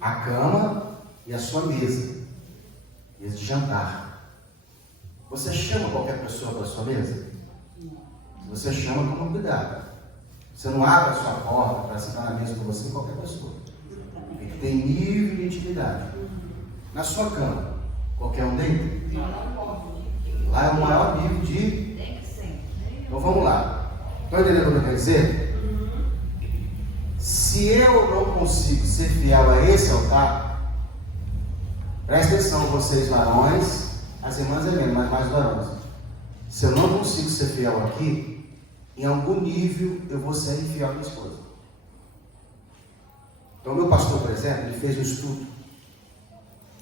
A cama e a sua mesa. Mesa de jantar. Você chama qualquer pessoa para a sua mesa? Se você chama, toma cuidado. Você não abre a sua porta para sentar na mesa com você qualquer pessoa. Tem que ter nível de intimidade. intimidade. Na sua cama, qualquer um deita? Lá é o maior nível de... Então vamos lá. Estão entendendo o que eu quero dizer? Se eu não consigo ser fiel a esse altar, presta atenção, vocês varões, as irmãs é menos, mas mais varões. Se eu não consigo ser fiel aqui, em algum nível eu vou ser infiel à minha esposa. Então o meu pastor, por exemplo, ele fez um estudo.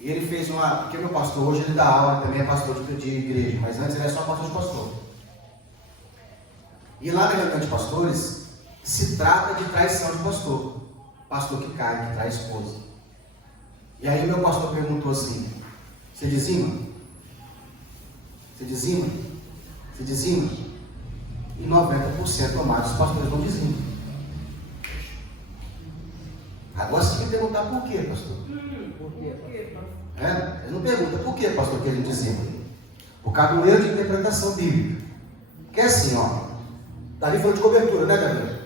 E ele fez uma... Porque o meu pastor hoje ele dá aula, ele também é pastor de igreja, mas antes ele é só pastor de pastor. E lá na reunião de pastores, se trata de traição de pastor. Pastor que cai, que trai a esposa. E aí meu pastor perguntou assim: você dizima? Você dizima? Você dizima? E 90% ou mais dos pastores não dizimam. Agora você tem que perguntar por quê, pastor? Por quê, pastor? Ele não pergunta por quê, pastor, que a gente dizima. Por causa do erro de interpretação bíblica. Que é assim, ó. Davi falou de cobertura, né, Gabriel?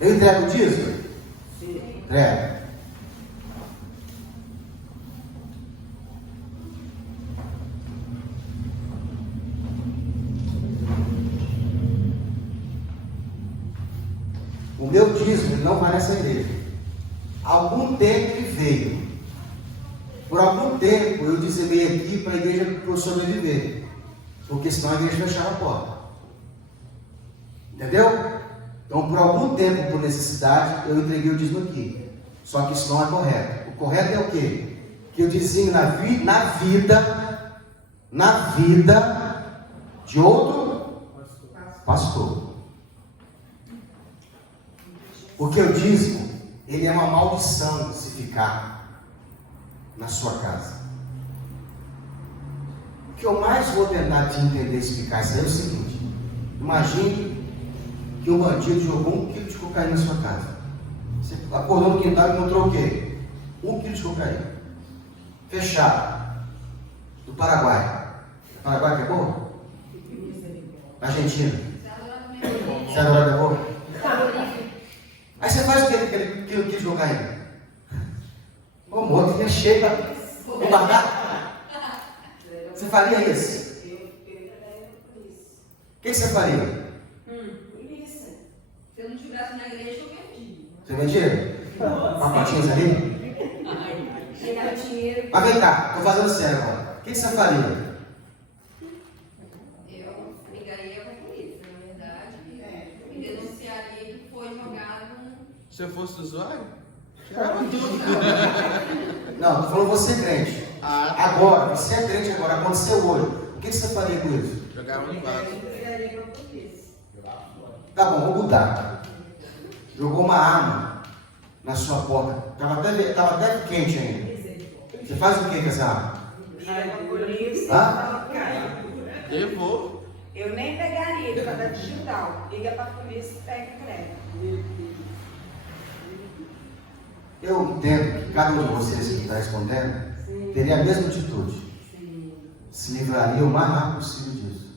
Eu entrego o dízimo? Sim. Entrego. O meu dízimo não vai nessa igreja. Há algum tempo ele veio. Por algum tempo eu dizimei aqui para a igreja sobreviver. Porque senão a igreja fechava a porta. Entendeu? Então, por algum tempo, por necessidade, eu entreguei o dízimo aqui. Só que isso não é correto. O correto é o quê? Que eu dizime na vida de outro pastor. Porque o dízimo, ele é uma maldição se ficar na sua casa. O que eu mais vou tentar te entender e explicar isso aí é o seguinte: imagine que um bandido jogou 1 quilo de cocaína na sua casa. Você acordou no quintal e encontrou o quê? 1 quilo de cocaína. Fechado. Do Paraguai. O Paraguai que é boa? Argentina. Certo, é boa? Aí você faz o que com aquele quilo de cocaína? O moto fica cheio para guardar. Você faria isso? O que você faria? Se eu não estivesse na igreja, eu vendia. Você vendia? Pacotinhos ali? Ganhar dinheiro. Mas vem cá, estou fazendo sério agora. O que você faria? Eu ligaria para a polícia, na verdade, e denunciaria que foi jogado. Se eu fosse usuário, tirava tudo. Não, estou falando você crente. Agora, você é crente agora, aconteceu hoje. O que você faria com isso? Jogava no vaso. Entregaria para a polícia. Tá bom, vou mudar. Jogou uma arma na sua porta. Estava até quente ainda. Você faz o que com essa arma? Vai para a polícia. Hã? Levou. Eu nem pegaria ele para dar digital. Liga para a polícia e pega e entrega. Eu entendo que cada um de vocês que está respondendo teria a mesma atitude. Se livraria o mais rápido possível disso.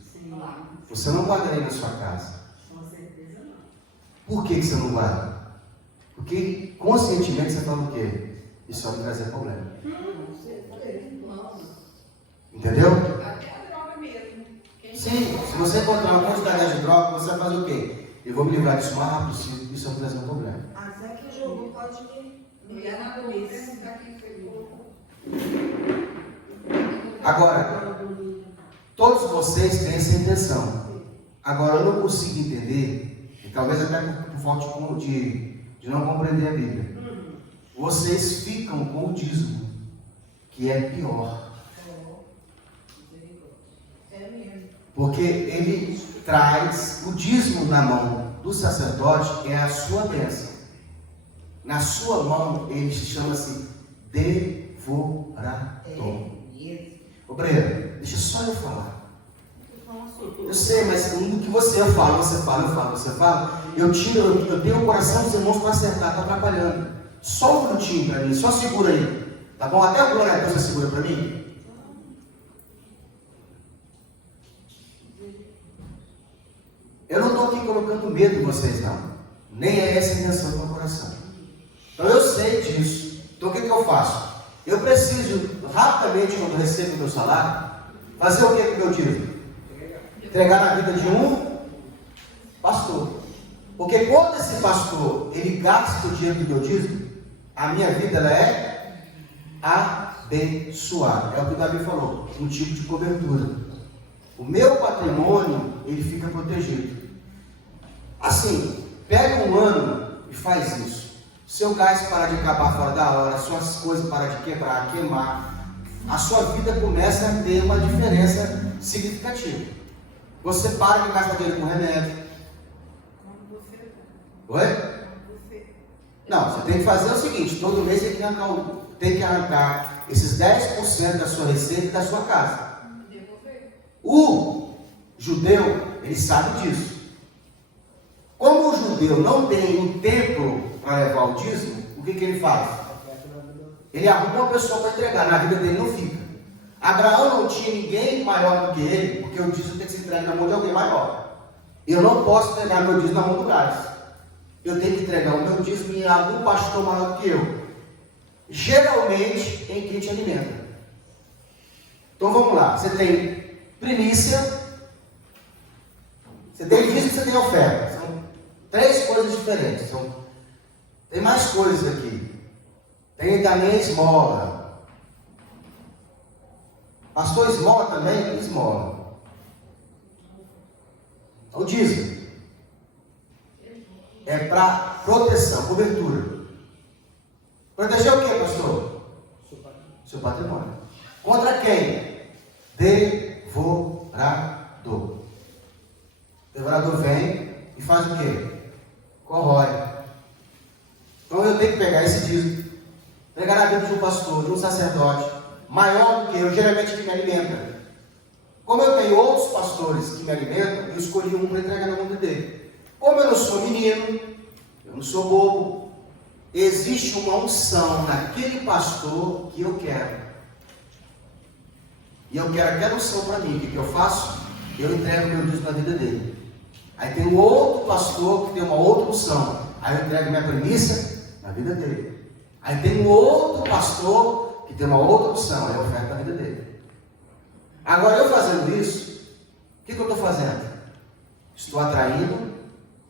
Você não guardaria na sua casa. Com certeza não. Por que você não guarda? Porque conscientemente você fala o quê? Isso vai me trazer problema. Entendeu? Até a droga mesmo. Sim, se você encontrar uma quantidade de droga, você vai fazer o quê? Eu vou me livrar disso o mais rápido possível, isso vai me trazer um problema. Até que o jogo pode me Mulher na polícia, perguntar quem foi. Agora, todos vocês têm essa intenção. Agora, eu não consigo entender, e talvez até por falta de não compreender a Bíblia. Vocês ficam com o dízimo, que é pior. Porque ele traz o dízimo na mão do sacerdote, é a sua bênção. Na sua mão, ele chama-se devorador. Ô Breno, deixa só eu falar. Eu sei, mas no que você fala, você fala. Eu tenho o coração dos irmãos para acertar, está atrapalhando. Só um minutinho para mim, só segura aí. Tá bom? Até o glória a Deus você segura para mim. Eu não estou aqui colocando medo em vocês, não. Nem é essa a intenção do meu coração. Então eu sei disso. Então o que eu faço? Eu preciso, rapidamente, quando recebo o meu salário, fazer o que com o meu dízimo? Entregar na vida de um pastor. Porque quando esse pastor, ele gasta o dinheiro do meu dízimo, a minha vida ela é abençoada. É o que o Davi falou, um tipo de cobertura. O meu patrimônio, ele fica protegido. Assim, pega um ano e faz isso. Seu gás para de acabar fora da hora, suas coisas param de quebrar, queimar, a sua vida começa a ter uma diferença significativa. Você para de gastar dinheiro com remédio. Oi? Não, você tem que fazer o seguinte, todo mês você tem que arrancar esses 10% da sua receita e da sua casa. O judeu, ele sabe disso. Como o judeu não tem um templo para levar o dízimo, o que ele faz? Ele arruma uma pessoa para entregar, na vida dele não fica. Abraão não tinha ninguém maior do que ele, porque o dízimo tem que ser entregue na mão de alguém maior. Eu não posso entregar meu dízimo na mão do gás. Eu tenho que entregar o meu dízimo em algum pastor maior do que eu. Geralmente em quem te alimenta. Então vamos lá, você tem primícia, você tem dízimo e você tem oferta. São 3 coisas diferentes. Tem mais coisas aqui. Tem também esmola. Pastor esmola também? Esmola. O dízimo é para proteção, cobertura. Proteger o que, pastor? Seu patrimônio. Contra quem? Devorador. Devorador vem e faz o quê? Corrói. Então eu tenho que pegar esse dízimo, pegar na vida de um pastor, de um sacerdote, maior do que eu, geralmente que me alimenta. Como eu tenho outros pastores que me alimentam, eu escolhi um para entregar na mão dele. Como eu não sou menino, eu não sou bobo, existe uma unção naquele pastor que eu quero. E eu quero aquela unção para mim. O que eu faço? Eu entrego meu dízimo na vida dele. Aí tem um outro pastor que tem uma outra unção. Aí eu entrego minha primícia na vida dele. Aí tem um outro pastor que tem uma outra unção. Aí eu oferto na vida dele. Agora eu fazendo isso, o que eu estou fazendo? Estou atraindo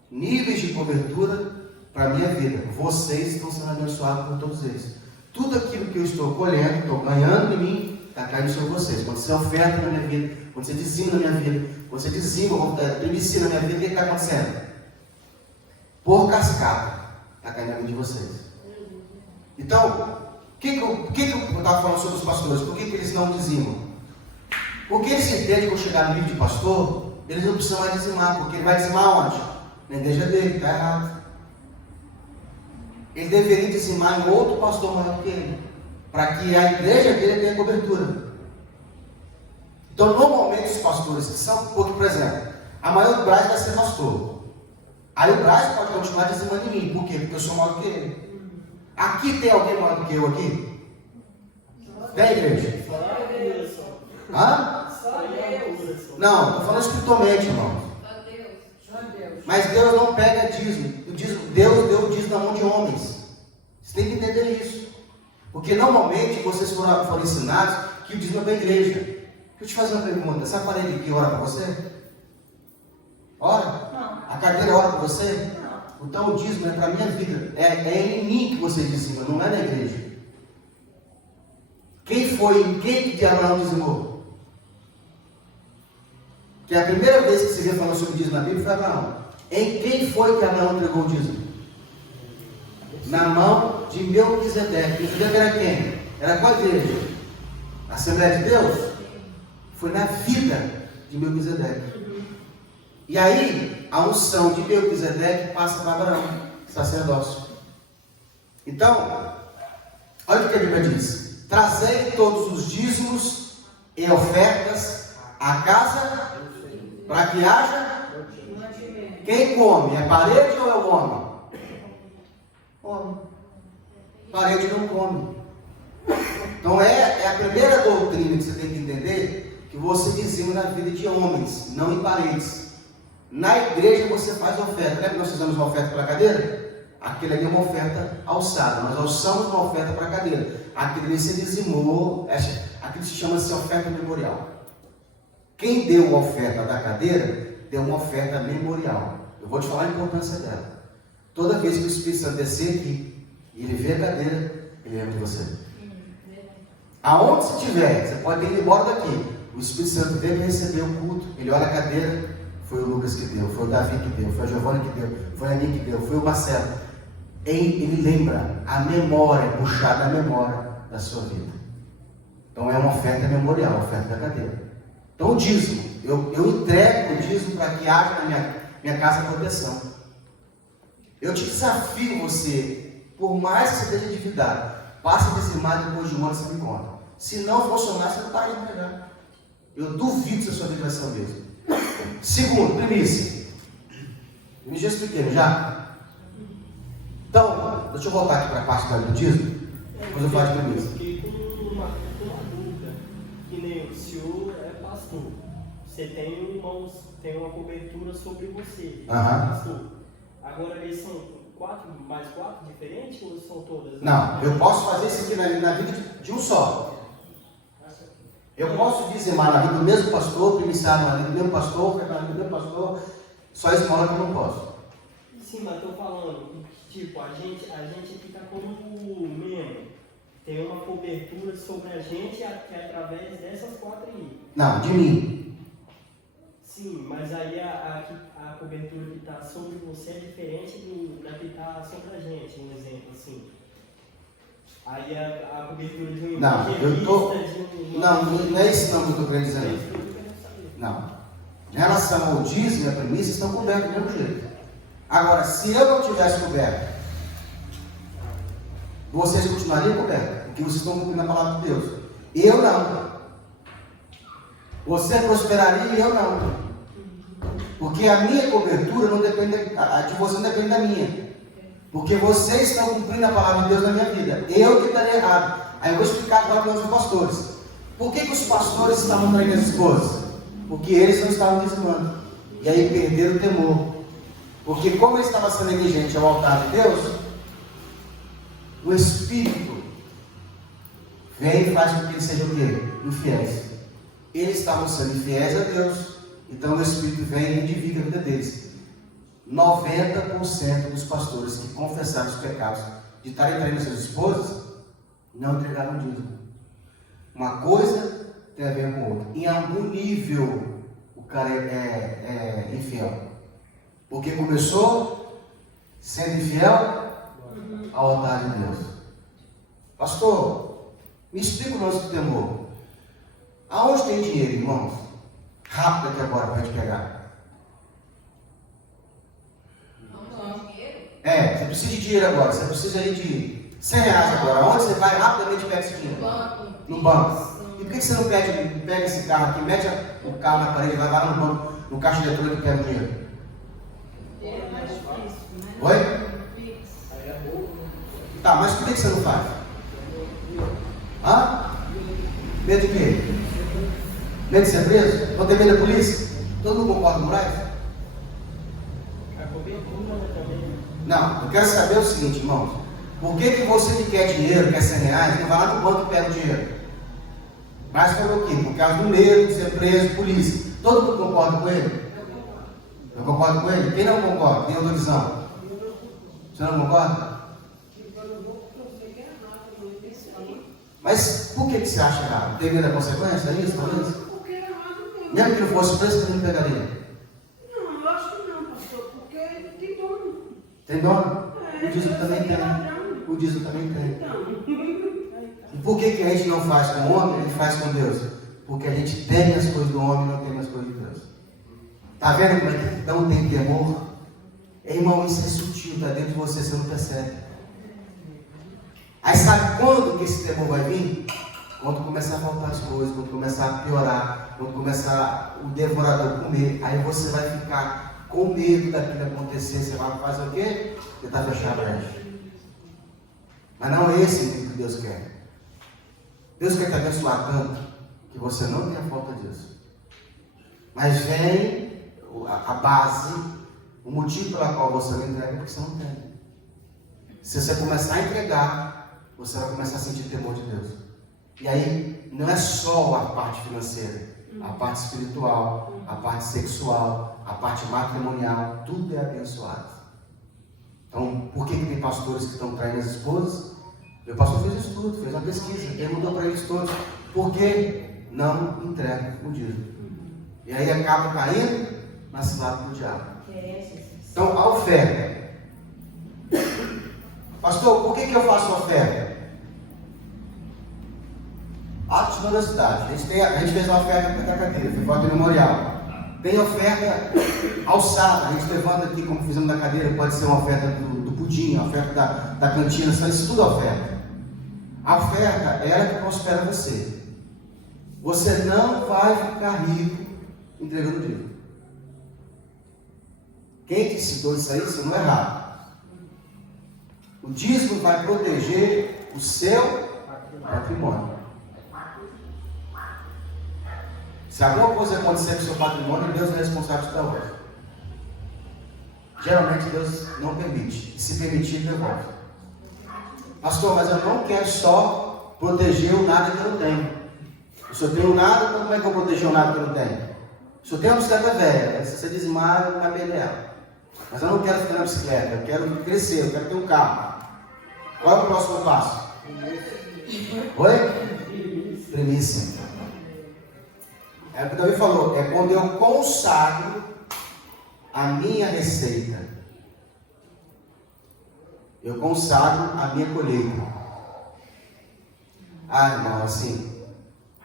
níveis de cobertura para a minha vida. Vocês estão sendo abençoados por todos eles. Tudo aquilo que eu estou colhendo, estou ganhando em mim, está caindo sobre vocês. Quando você oferta na minha vida, quando você dizima na minha vida, quando você dizima, primicia na minha vida, o que está acontecendo? Por cascata, está caindo na vida de vocês. Então, o que eu estava falando sobre os pastores? Por que eles não dizimam? Porque eles entendem que quando chegar no nível de pastor, eles não precisam mais dizimar, porque ele vai dizimar onde? Na igreja dele, está errado. Ele deveria dizimar em outro pastor maior do que ele, para que a igreja dele tenha cobertura. Então, normalmente, os pastores que são, porque, por exemplo, amanhã o Braz vai ser pastor. Aí o Braz pode continuar dizimando em mim. Por quê? Porque eu sou maior do que ele. Aqui tem alguém maior do que eu aqui? Tem, igreja? Hã? Não, estou falando espiritualmente, irmão. Mas Deus não pega dízimo. Deus deu o dízimo na mão de homens. Você tem que entender isso. Porque normalmente vocês foram ensinados que o dízimo é para a igreja. Deixa eu te fazer uma pergunta. Essa parede aqui ora para você? Ora? Não. A carteira ora para você? Não. Então o dízimo é para a minha vida. É em mim que você dizima, não é na igreja. Quem que Abraão dizimou? Que a primeira vez que se vê falando sobre o dízimo na Bíblia foi Abraão. Em quem foi que Abraão entregou o dízimo? Na mão de Melquisedeque. Melquisedeque era quem? Era qual igreja? A Assembleia de Deus? Foi na vida de Melquisedeque. E aí, a unção de Melquisedeque passa para Abraão, sacerdócio. Então, olha o que a Bíblia diz: trazei todos os dízimos e ofertas à casa, para que haja. Quem come? É parede ou é o homem? Homem. Parede não come. Então é a primeira doutrina que você tem que entender, que você dizima na vida de homens, não em paredes. Na igreja você faz oferta. Lembra que nós fizemos uma oferta para a cadeira? Aquele ali é uma oferta alçada. Nós alçamos uma oferta para a cadeira. Aquele ali se dizimou. Aquilo se chama de oferta memorial. Quem deu a oferta da cadeira, deu uma oferta memorial. Eu vou te falar a importância dela. Toda vez que o Espírito Santo descer aqui, e ele vê a cadeira, ele lembra de você. Aonde você estiver, você pode ter ido embora daqui. O Espírito Santo veio para receber o culto. Ele olha a cadeira, foi o Lucas que deu, foi o Davi que deu, foi a Giovana que deu, foi a Aninha que deu, foi o Marcelo. Ele lembra, a memória, puxar da memória da sua vida. Então é uma oferta memorial, a oferta da cadeira. Então o dízimo, eu entrego o dízimo para que haja na minha casa proteção. Eu te desafio você, por mais que você esteja endividado, passe a dizimar depois de um ano você me conta. Se não funcionar, você não está indo pegar. Eu duvido se a sua vida vai ser a mesma. Segundo, primícia. Eu já expliquei, não já? Então, deixa eu voltar aqui para a parte do dízimo. Depois eu falo de primícia. Eu fiquei com uma dúvida. Que nem o senhor é pastor. Você tem irmãos, tem uma cobertura sobre você. Pastor. Agora eles são mais quatro diferentes ou são todas? Não, eu posso fazer isso aqui na vida de um só. Eu posso dizimar na vida do mesmo pastor, primiciar na vida do mesmo pastor, na vida do mesmo pastor, só esmola que eu não posso. Sim, mas estou falando, tipo, a gente fica como membro. Tem uma cobertura sobre a gente que é através dessas quatro aí. Não, de mim. Sim, mas aí a cobertura que está sobre você é diferente da que está sobre a gente, um exemplo assim. Aí a cobertura de um Não, eu tô. de Não é isso não que eu estou querendo dizer. Não. Em relação ao dízimo e a primícia, estão cobertos do mesmo jeito. Agora, se eu não tivesse coberto, vocês continuariam cobertos, porque vocês estão cumprindo a palavra de Deus. Eu não. Você prosperaria e eu não. Porque a minha cobertura não depende, a de você não depende da minha. Porque vocês estão cumprindo a palavra de Deus na minha vida. Eu que estaria errado. Aí eu vou explicar agora para os pastores. Por que os pastores estavam traindo as esposas? Porque eles não estavam dizimando. E aí perderam o temor. Porque como eles estavam sendo negligentes ao altar de Deus, o Espírito vem e faz com que eles sejam o quê? Infiéis. Eles estavam sendo infiéis a Deus. Então o Espírito vem e edifica a vida deles. 90% dos pastores que confessaram os pecados de estarem traindo suas esposas não entregaram dízimo. Uma coisa tem a ver com outra. Em algum nível o cara é infiel. Porque começou sendo infiel ao altar de Deus. Pastor, me explica o nosso temor. Aonde tem dinheiro, irmãos? Rápido aqui agora para a gente pegar. Você precisa de dinheiro agora, você precisa aí de 100 reais agora. Onde você vai rapidamente pega esse dinheiro? No banco. E por que você não pega esse carro aqui, mete o carro na parede, vai lá no banco, no caixa eletrônico e pega o dinheiro? É mais difícil, né? Oi? Tá, mas por que você não faz? Hã? Medo de quê? Medo de ser preso? Não tem medo da polícia? Todo mundo concorda com o Moraes? A cobertura também. Não, eu quero saber o seguinte, irmãos. Por que você que quer dinheiro, quer 100 reais, não vai lá no banco e pega o dinheiro? Mas pelo quê? Por causa do medo de ser preso, polícia. Todo mundo concorda com ele? Eu concordo com ele? Quem não concorda? Tem outra visão? Você não concorda? Mas por que você acha errado? Tem medo da consequência? É isso, talvez? Porque é errado mesmo. Mesmo que não fosse preso, você não pegaria? Não, eu acho que não, pastor, porque tem dono. Tem dono? É, O dízimo também tem. ladrão. O dízimo também tem. Então. E por que a gente não faz com o homem, ele faz com Deus? Porque a gente tem as coisas do homem e não tem as coisas de Deus. Está vendo como é que não tem temor? Irmão, isso é sutil, está dentro de você, você não percebe. Aí sabe quando que esse temor vai vir? Quando começar a faltar as coisas, quando começar a piorar, quando começar o devorador comer, aí você vai ficar com medo daquilo acontecer, você vai fazer o quê? Tentar fechar a brecha. Mas não é esse que Deus quer. Deus quer te abençoar tanto que você não tenha falta disso. Mas vem a base, o motivo pelo qual você não entrega é porque você não tem. Se você começar a entregar, você vai começar a sentir temor de Deus. E aí, não é só a parte financeira, a parte espiritual, a parte sexual, a parte matrimonial, tudo é abençoado. Então, por que tem pastores que estão traindo as esposas? Meu pastor fez estudo, fez uma pesquisa, perguntou para eles todos, por que não entregam o dízimo? E aí acaba caindo na cilada do diabo. Então, a oferta. Pastor, por que eu faço oferta? Atos de honestidade. A gente fez uma oferta da cadeira, foi voto memorial. Tem oferta alçada, a gente levanta aqui, como fizemos na cadeira, pode ser uma oferta do pudim, a oferta da cantina, isso tudo é oferta. A oferta é ela que prospera você. Você não vai ficar rico entregando dinheiro. Quem te ensinou isso aí, você não é errado. O dízimo vai proteger o seu patrimônio. Se alguma coisa acontecer com o seu patrimônio, Deus é responsável por outra. Geralmente Deus não permite. E se permitir, devolve. Pastor, mas eu não quero só proteger o nada que eu não tenho. Se eu tenho nada, então como é que eu vou proteger o nada que eu não tenho? Se eu tenho uma bicicleta velha, se você dizimar, eu não vai perder ela. Mas eu não quero ficar na bicicleta, eu quero crescer, eu quero ter um carro. Qual é o próximo passo? Oi? Primícia. É o que o Davi falou, é quando eu consagro a minha receita. Eu consagro a minha colheita. Ah, irmão, assim,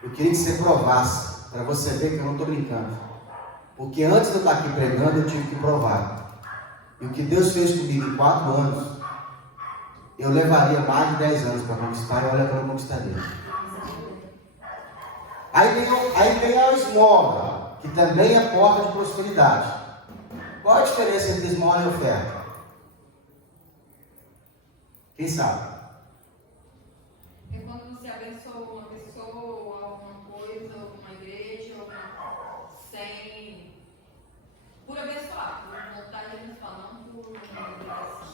eu queria que você provasse, para você ver que eu não estou brincando. Porque antes de eu estar aqui pregando, eu tive que provar. E o que Deus fez comigo em 4 anos, eu levaria mais de 10 anos para conquistar, e olha que eu não conquistaria. Aí vem a esmola, que também é porta de prosperidade. Qual a diferença entre esmola e oferta? Quem sabe? É quando você abençoa uma pessoa, alguma coisa, alguma igreja, sem... por abençoar, por vontade de abençoar, não por obrigação.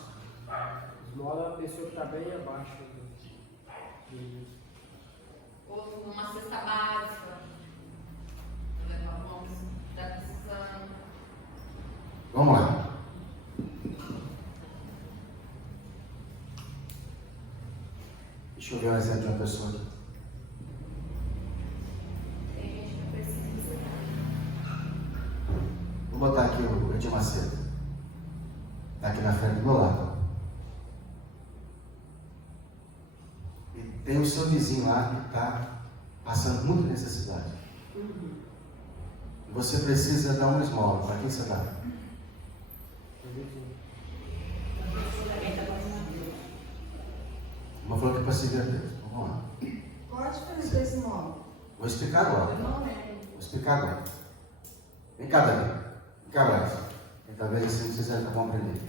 Esmola é a pessoa que está bem abaixo do Ou uma cesta básica, levar mãos, está precisando. Vamos lá. Deixa eu ver um exemplo de uma pessoa aqui. Tem gente que precisa. Vou botar aqui o Edir Macedo. Está aqui na frente do meu lado. E tem o seu vizinho lá que está passando muita necessidade. Você precisa dar uma esmola. Para quem você dá? Uma falou que para servir a Deus. Então, vamos lá. Qual a diferença desse nome? Vou explicar agora. Não é. Vou explicar agora. Vem cá, Davi. Vem cá, Braz. Talvez assim vocês já vão aprender.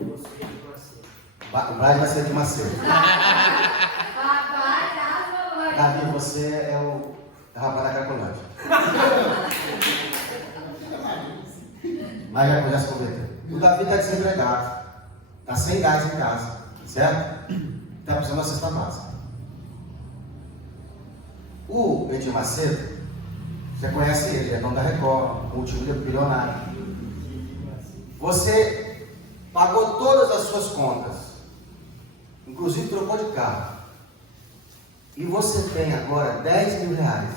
O Braz vai ser de Macedo. Davi, você é o rapaz da Cracolândia. Mas já se converteu. O Davi está desempregado. Está sem gás em casa. Certo? Está precisando da cesta básica. O Edir Macedo, você conhece ele, é dono da Record, multimilionário. Você pagou todas as suas contas, inclusive trocou de carro. E você tem agora 10 mil reais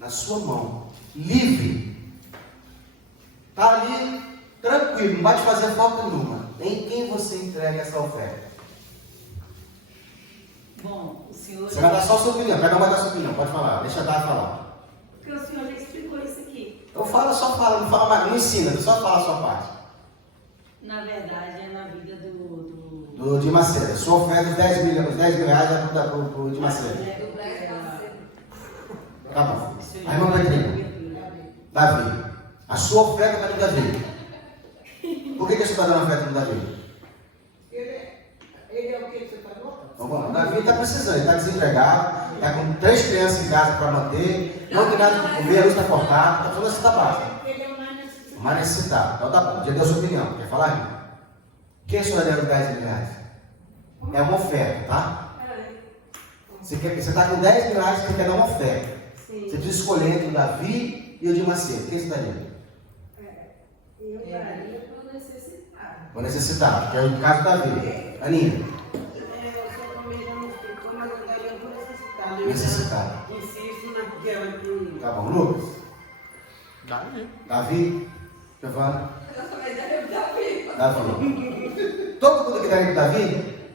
na sua mão, livre. Está ali, tranquilo, não vai te fazer falta nenhuma. Em quem você entrega essa oferta? Bom, o senhor... Você vai dar só a sua opinião, cada um vai dar a sua opinião, pode falar, deixa a Dai falar. Porque o senhor já explicou isso aqui. Então fala, só fala, não fala mais, não ensina, só fala a sua parte. Na verdade, é na vida do Do Edir Macedo. Sua oferta, os 10 mil reais é para o Edir Macedo. Tá bom. A irmã vai entender. Davi. A sua oferta vai para o Davi. Por que você está dando a oferta para o Davi? Ele é o que você falou? Vamos lá. Davi está precisando, ele está desempregado. está com 3 crianças em casa para manter, não tem nada para comer, a luz está cortada, está falando assim, tá básica. Ele é mais necessitado. Mais necessitado. Então tá bom, já deu sua opinião. Quer falar, irmão? Quem a senhora deu 10 mil reais? É uma oferta, tá? Você está com 10 mil reais, você quer dar uma oferta. Sim. Você precisa escolher entre o Davi e o de Macedo. Quem você daria? Eu daria para necessitar. Vou necessitar, que é o caso do Davi. Aninha? Eu sou também já não explicou, mas eu daria para necessitar. Necessitar. Insisto naquela que... Tá bom, Lucas? Davi? Giovana? Eu só mais daria pro Davi. Davi. Todo mundo que daria pro Davi?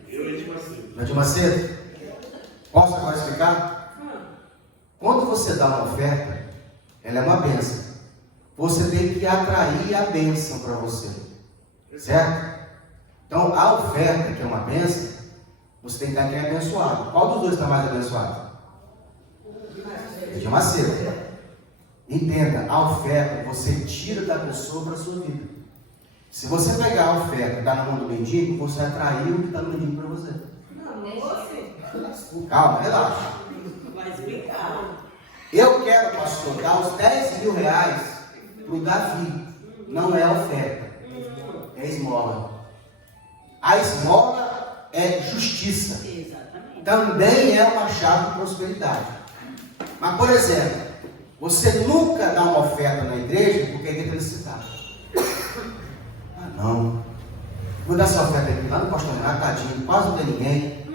Eu e de Macedo. Não é de Macedo? Posso agora explicar? Quando você dá uma oferta, ela é uma bênção. Você tem que atrair a bênção para você. Certo? Então, a oferta, que é uma bênção, você tem que dar quem é abençoado. Qual dos dois está mais abençoado? É de Macedo. Entenda, a oferta você tira da pessoa para a sua vida. Se você pegar a oferta e dar na mão do mendigo, você atraiu o que está no mendigo para você. Não você. Calma, relaxa. Vai explicar. Eu quero, pastor, dar os 10 mil reais para o Davi. Não é oferta, é esmola. A esmola é justiça. Exatamente. Também é uma chave de prosperidade. Mas, por exemplo, você nunca dá uma oferta na igreja porque a igreja está necessitada. Ah, não. Vou dar essa oferta aqui lá no pastor Renato, tadinho, quase não tem ninguém.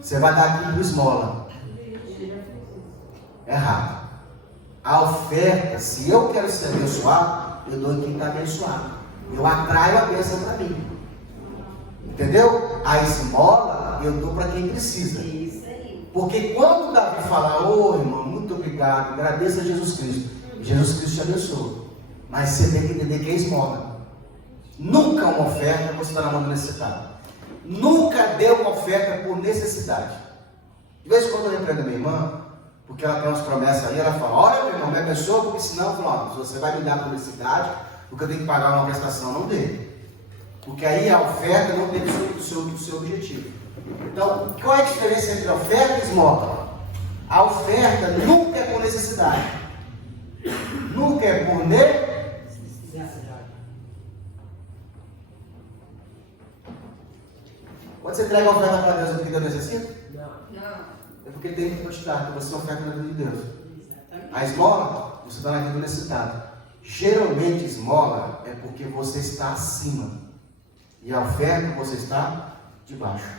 Você vai dar aqui para esmola. Errado. A oferta, se eu quero ser abençoado, eu dou em quem está abençoado. Eu atraio a bênção para mim. Entendeu? A esmola eu dou para quem precisa. Isso aí. Porque quando o Davi fala, ô irmão, muito obrigado, agradeça a Jesus Cristo. Jesus Cristo te abençoa. Mas você tem que entender que é esmola. Nunca uma oferta você está na mão do necessitado. Nunca dê uma oferta por necessidade. De vez em quando eu repreendo minha irmã, porque ela tem umas promessas aí, ela fala, olha meu irmão, me abençoa, porque senão, pronto, você vai me dar por necessidade, porque eu tenho que pagar uma prestação, não dê. Porque aí a oferta não tem o seu objetivo. Então, qual é a diferença entre oferta e esmola? A oferta nunca é por necessidade. Nunca é por necessidade. Quando você entrega a oferta para Deus, é porque Deus necessita? Não. É porque Ele tem que te dar, que você oferta na vida de Deus. Exatamente. A esmola, você está na vida do necessitado. Geralmente, esmola é porque você está acima. E a oferta, você está debaixo.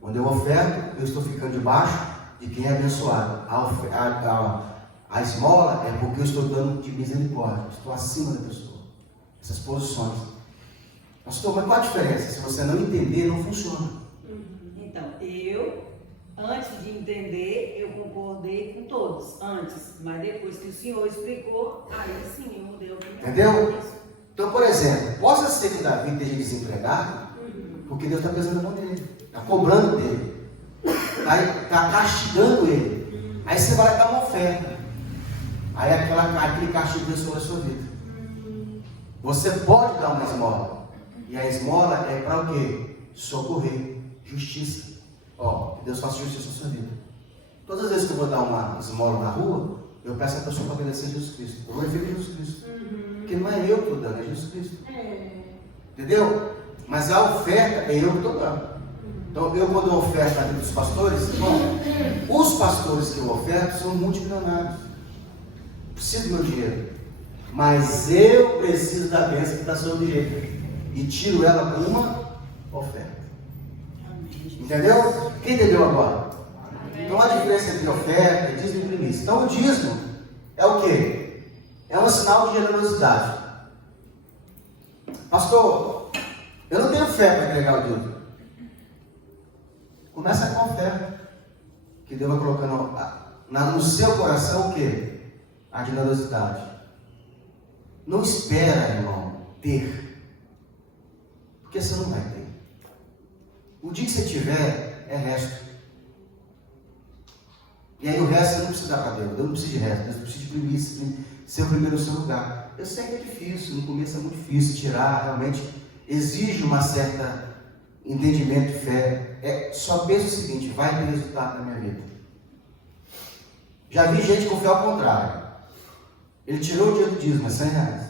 Quando eu oferto, eu estou ficando debaixo de quem é abençoado. A esmola é porque eu estou dando de misericórdia. Estou acima da pessoa. Essas posições. Pastor, mas qual a diferença? Se você não entender, não funciona. Então, eu, antes de entender, eu concordei com todos, antes. Mas depois que o senhor explicou, aí sim eu mudei a opinião. Entendeu? Então, por exemplo, possa ser que Davi esteja desempregado, porque Deus está pesando a mão dele, está cobrando dele, está castigando ele. Aí você vai dar uma oferta. Aí aquele castigo vem sobre a sua vida. Você pode dar uma esmola. E a esmola é para o quê? Socorrer, justiça. Ó, que Deus faça justiça na sua vida. Todas as vezes que eu vou dar uma esmola na rua, eu peço a pessoa para agradecer Jesus Cristo. Eu glorifico Jesus Cristo. Porque não é eu que estou dando, é Jesus Cristo. Entendeu? Mas a oferta é eu que estou dando. Então, eu quando eu oferto aqui dos pastores, bom, os pastores que eu oferto são multimilionários. Preciso do meu dinheiro. Mas eu preciso da bênção que está sobre ele. E tiro ela por uma oferta. Entendeu? Quem entendeu agora? Então a diferença entre oferta, dízimo e primícia. Então o dízimo é o quê? É um sinal de generosidade. Pastor, eu não tenho fé para entregar o dízimo. Começa com a oferta. Que Deus vai colocando no seu coração o quê? A generosidade. Não espera, irmão, ter. Porque você não vai ter. O dia que você tiver, é resto. E aí o resto você não precisa dar para Deus. Deus não precisa de resto. Deus precisa de primícia, ser o primeiro no seu lugar. Eu sei que é difícil, no começo é muito difícil tirar, realmente exige uma certa entendimento de fé. Só pensa o seguinte, vai ter resultado na minha vida. Já vi gente com fé ao contrário. Ele tirou o dia do dízimo, é R$100.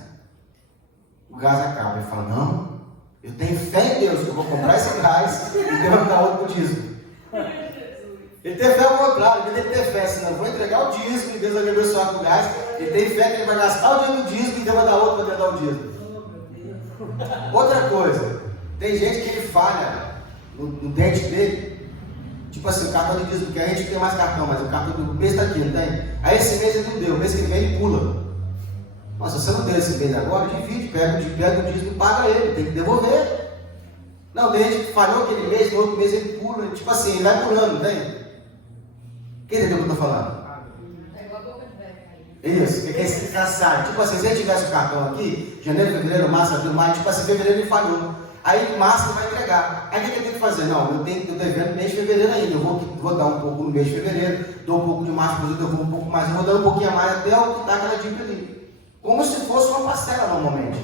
O gás acaba. Ele fala, não, eu tenho fé em Deus, que eu vou comprar esse gás e Deus vai me dar outro pro dízimo. Ele tem fé ao contrário, ele tem que ter fé, senão eu vou entregar o dízimo e Deus vai me abençoar com o gás. Ele tem fé que ele vai gastar o dia do dízimo e Deus vai dar outro para dar o dízimo. Outra coisa, tem gente que ele falha no dente dele. Tipo assim, o cartão de dízimo, porque a gente tem mais cartão, mas o cartão do mês está aqui, não tem? Aí esse mês ele não deu, o mês que vem ele pula. Nossa, se você não deu esse mês agora, divide, pega o dízimo e paga ele, tem que devolver. Não, tem gente que falhou aquele mês, no outro mês ele pula, tipo assim, ele vai pulando, não tem? Quem entendeu o que eu estou falando? É igual a boca de velho. Isso, que é esse caçado. Tipo assim, se ele tivesse o cartão aqui, janeiro, fevereiro, março, abril, maio, tipo assim, fevereiro ele falhou. Aí em março ele vai entregar. Aí o que ele tem que fazer? Não, eu devendo no mês de fevereiro ainda. Eu vou dar um pouco no mês de fevereiro, dou um pouco de março, depois eu vou um pouco mais, eu vou dar um pouquinho a mais até eu quitar aquela dívida ali. Como se fosse uma parcela normalmente.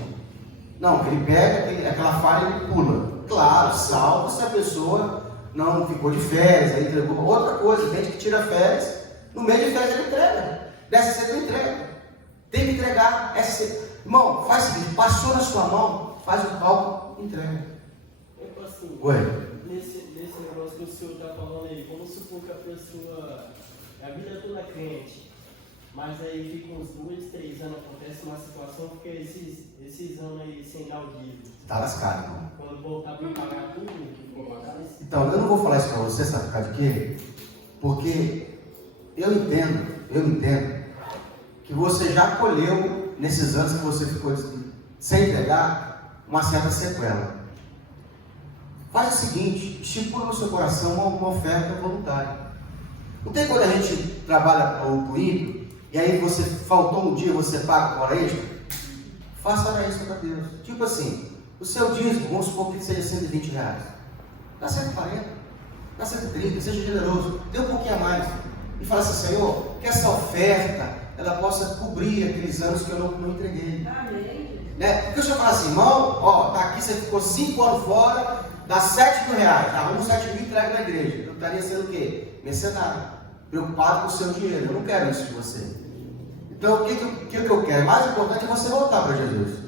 Não, ele pega aquela falha e ele pula. Claro, salvo se a pessoa não ficou de férias, aí entregou. Outra coisa, tem gente que tira férias, no meio de férias ele entrega. Dessa você não entrega. Tem que entregar. Irmão, faz o seguinte, passou na sua mão, faz o cálculo e entrega. Assim, Oi. Nesse negócio que o senhor está falando aí, vamos supor que a pessoa, a vida toda é crente, mas aí fica uns 2, 3 anos, acontece uma situação, porque esses anos aí sem dar o dízimo. Tá lascado, irmão. Quando voltar para pagar tudo, que for pagar isso. Então, eu não vou falar isso para você, sabe por causa de quê? Porque eu entendo que você já colheu, nesses anos que você ficou sem entregar, uma certa sequela. Faz o seguinte, estipula no seu coração uma oferta voluntária. Não tem quando a gente trabalha o ímpio, e aí você faltou um dia, você paga hora extra? Faça hora extra para Deus. Tipo assim, o seu dízimo, vamos supor que seja R$120. Dá 140, dá 130, seja generoso, dê um pouquinho a mais. E fala assim, Senhor, que essa oferta, ela possa cobrir aqueles anos que eu não entreguei. Amém. Né? Porque o Senhor fala assim, irmão, ó, tá aqui, você ficou 5 anos fora, dá R$7.000, arruma 7.000 e entrega na igreja. Eu estaria sendo o quê? Mercenário, preocupado com o seu dinheiro. Eu não quero isso de você. Então, o que eu quero? Mais importante é você voltar para Jesus.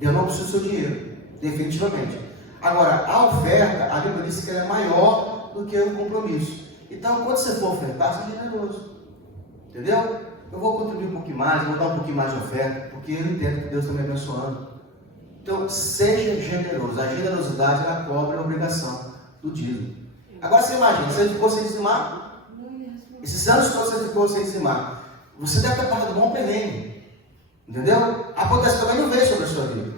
Eu não preciso do seu dinheiro, definitivamente. Agora, a oferta, a Bíblia diz que ela é maior do que o compromisso. Então, quando você for ofertar, seja generoso. Entendeu? Eu vou contribuir um pouquinho mais, eu vou dar um pouquinho mais de oferta, porque eu entendo que Deus está me abençoando. Então, seja generoso. A generosidade, ela cobra a obrigação do dízimo. Agora, você imagina, você ficou sem dizimar? Esses anos todos você ficou sem dizimar. Você deve ter passado um bom perrengue. Entendeu? Acontece também não veio sobre a sua vida.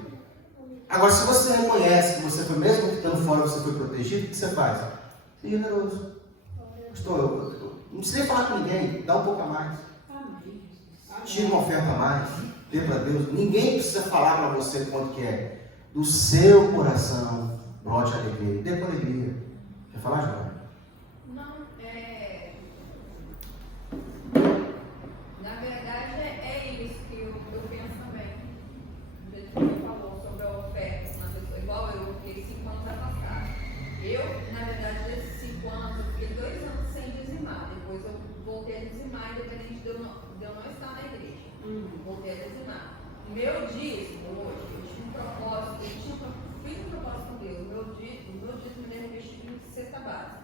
Agora, se você reconhece que você foi, mesmo que estando fora, você foi protegido, o que você faz? Seja generoso. Não precisa nem falar com ninguém, dá um pouco a mais. Tira uma oferta a mais, dê para Deus. Ninguém precisa falar para você quanto que é. Do seu coração, brote a alegria. Dê com alegria. Quer falar, João? Não, na verdade é isso que eu penso também. O jeito que você falou sobre a oferta, uma pessoa igual eu fiquei 5 anos afastada. Eu, na verdade, desses 5 anos, eu fiquei 2 anos sem dizimar. Depois eu voltei a dizimar, independente de eu não estar na igreja. Voltei a dizimar. O meu dízimo hoje, eu tinha um propósito, fiz um propósito com Deus. O meu dízimo é investido em cesta básica.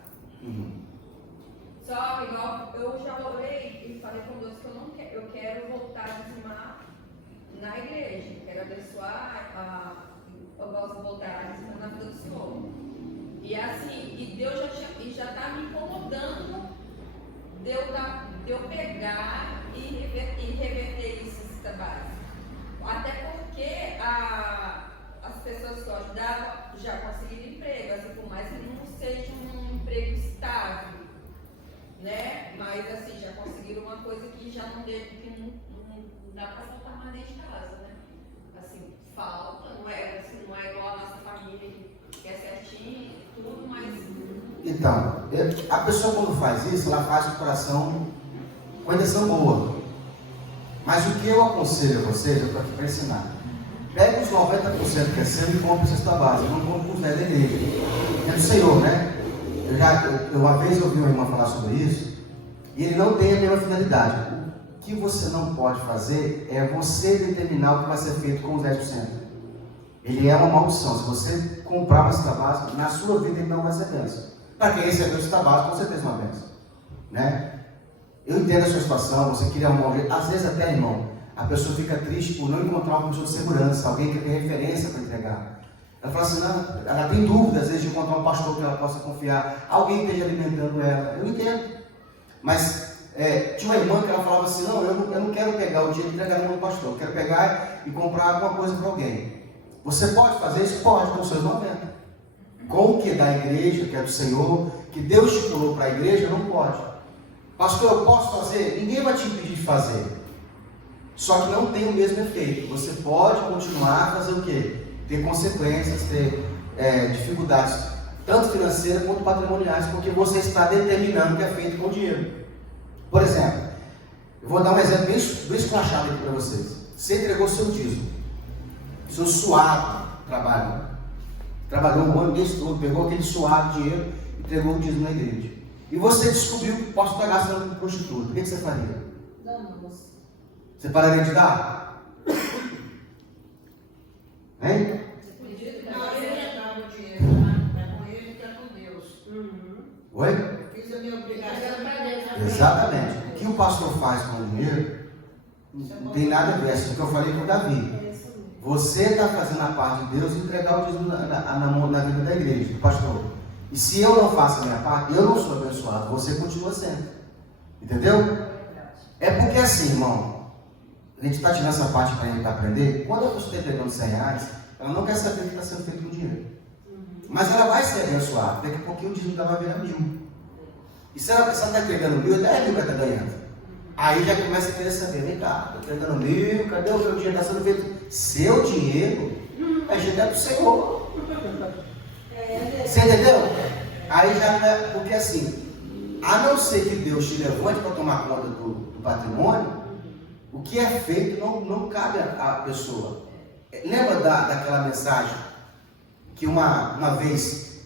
Só que igual eu já orei e falei com Deus que eu quero voltar a dizimar na igreja. Quero abençoar, eu gosto de voltar a dizimar na vida do Senhor. E assim, e Deus já está me incomodando de eu pegar e reverter isso em cesta básica. Até porque as pessoas que eu ajudava já conseguiram emprego, assim, por mais que não seja um emprego estável, né? Mas assim, já conseguiram uma coisa que já não dá para faltar mais dentro de casa, né? Assim, falta, não é igual a nossa família que é certinho e tudo, mas. Então, a pessoa quando faz isso, ela faz com o coração com a intenção boa. Mas o que eu aconselho a vocês, eu estou aqui para ensinar. Pega os 90% que é seu e compra a cesta básica, não compra os 10 da igreja. É do Senhor, né? Uma vez eu ouvi uma irmã falar sobre isso, E ele não tem a mesma finalidade. O que você não pode fazer é você determinar o que vai ser feito com os 10%. Ele é uma maldição. Se você comprar uma cesta básica, na sua vida ele não vai ser bênção. Para quem recebeu cesta básica, com certeza é uma bênção. Né? Eu entendo a sua situação, você queria arrumar um jeito. Às vezes até, irmão, a pessoa fica triste por não encontrar uma pessoa de segurança, alguém que tem referência para entregar. Ela fala assim, não, ela tem dúvida, às vezes, de encontrar um pastor que ela possa confiar, alguém que esteja alimentando ela. Eu entendo. Mas tinha uma irmã que ela falava assim, não, eu não quero pegar o dia de entregar no meu pastor, eu quero pegar e comprar alguma coisa para alguém. Você pode fazer isso? Pode, com os seus 90. Com o que é da igreja, que é do Senhor, que Deus estipulou para a igreja, não pode. Pastor, eu posso fazer? Ninguém vai te impedir de fazer. Só que não tem o mesmo efeito. Você pode continuar a fazer o quê? Ter consequências, ter dificuldades, tanto financeiras quanto patrimoniais, porque você está determinando o que é feito com o dinheiro. Por exemplo, eu vou dar um exemplo bem escrachado aqui para vocês. Você entregou seu dízimo, seu suado trabalho, trabalhou o ano mês todo, pegou aquele suado dinheiro e entregou o dízimo na igreja. E você descobriu que posso estar gastando com prostituta. O que você faria? Não, moça. Você pararia de dar? Hein? Não, ele ia dar o dinheiro, né? Com ele está com Deus. Oi? Fiz a minha obrigação. Exatamente. O que o pastor faz com o dinheiro não tem nada a ver. É o que eu falei com o Davi. Você está fazendo a parte de Deus e entregar o dízimo na vida da igreja, do pastor. E se eu não faço a minha parte, eu não sou abençoado, você continua sendo. Entendeu? É porque assim, irmão, a gente está tirando essa parte para a gente aprender. Quando a pessoa está entregando 100 reais, ela não quer saber o que está sendo feito com o dinheiro. Mas ela vai ser abençoada. Daqui a pouquinho o dízimo dela vai virar 1.000. E se ela está entregando 1.000, 10 mil vai estar ganhando. Aí já começa a querer saber, vem cá, estou entregando 1.000, cadê o meu dinheiro? Está sendo feito. Seu dinheiro, a gente é do Senhor. Você entendeu? Aí já não é, porque assim, a não ser que Deus te levante para tomar conta do patrimônio, o que é feito não cabe à pessoa. Lembra daquela mensagem que uma vez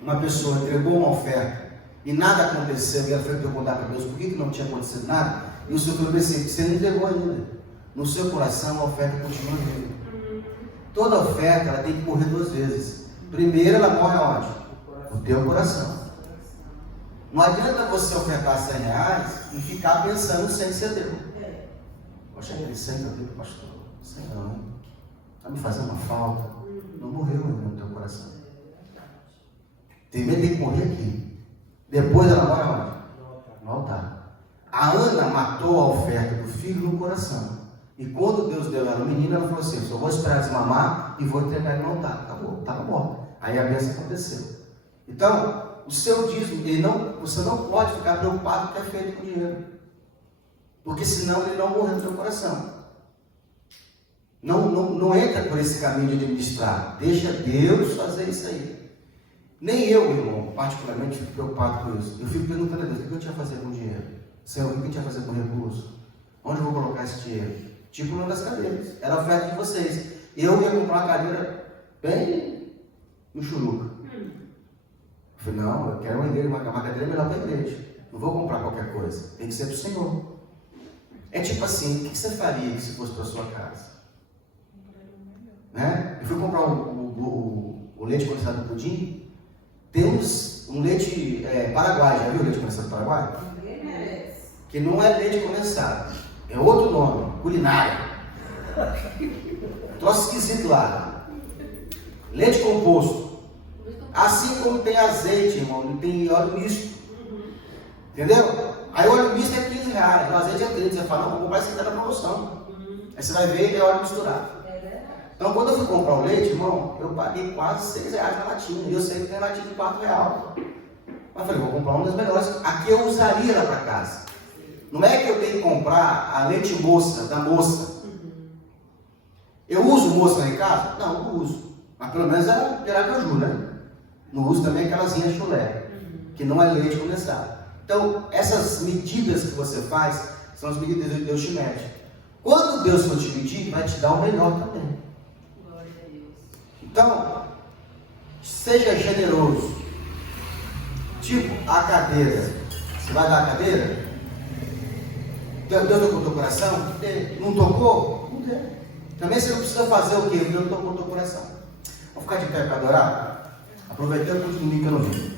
uma pessoa entregou uma oferta e nada aconteceu, e ela foi perguntar para Deus por que não tinha acontecido nada, e o Senhor falou assim, você não entregou ainda. No seu coração a oferta continua viva. Toda oferta ela tem que morrer 2 vezes. Primeiro ela morre aonde? No teu coração. Não adianta você ofertar 100 reais e ficar pensando no 100 que você deu. Poxa, aquele 100 que eu dei para o pastor, 100 não, está me fazendo uma falta. Não morreu ainda no teu coração. Tem que morrer aqui. Depois ela morre aonde? No altar. A Ana matou a oferta do filho no coração. E quando Deus deu ela no menino, ela falou assim, só vou esperar desmamar e vou entregar ele no altar. Acabou, estava morta. Aí a bênção aconteceu. Então, o seu dízimo, você não pode ficar preocupado com o que é feito com o dinheiro. Porque senão ele não morre no teu coração. Não entra por esse caminho de administrar. Deixa Deus fazer isso aí. Nem eu, irmão, particularmente, fico preocupado com isso. Eu fico perguntando a Deus, o que eu tinha a fazer com o dinheiro? Senhor, o que eu tinha a fazer com o recurso? Onde eu vou colocar esse dinheiro? Tipo uma das cadeiras. Era a oferta de vocês. Eu ia comprar uma cadeira bem no churuca. Eu falei, não, eu quero uma cadeira melhor para a igreja. Não vou comprar qualquer coisa. Tem que ser para o Senhor. É tipo assim, o que você faria se fosse para a sua casa? Né? Eu fui comprar o leite condensado do pudim. Temos um leite paraguai. Já viu o leite condensado do Paraguai? Que não é leite condensado. É outro nome, culinária. Troço esquisito lá. Leite composto. Assim como tem azeite, irmão, não tem óleo misto. Entendeu? Aí o óleo misto é 15 reais, o azeite é 30. Você fala, não, vou comprar esse aqui da promoção. Aí você vai ver, é óleo misturado. Então quando eu fui comprar o leite, irmão, eu paguei quase 6 reais na latinha. E eu sei que tem latinha de 4 reais. Mas eu falei, vou comprar uma das melhores. Aqui eu usaria lá para casa. Não é que eu tenho que comprar a leite moça, da moça. Eu uso moça lá em casa? Não, não uso. Mas pelo menos é Piracaju, né? Não uso também aquelazinha chulé, que não é leite condensado. Então, essas medidas que você faz, são as medidas que Deus te mede. Quando Deus for te medir, vai te dar o melhor também. Glória a Deus. Então, seja generoso. Tipo, a cadeira. Você vai dar a cadeira? Deus tocou o teu coração? Não tocou? Não deu. Também você não precisa fazer o quê? Deus tocou o teu coração. Vamos ficar de pé para adorar? Aproveitando o domingo que eu não vi.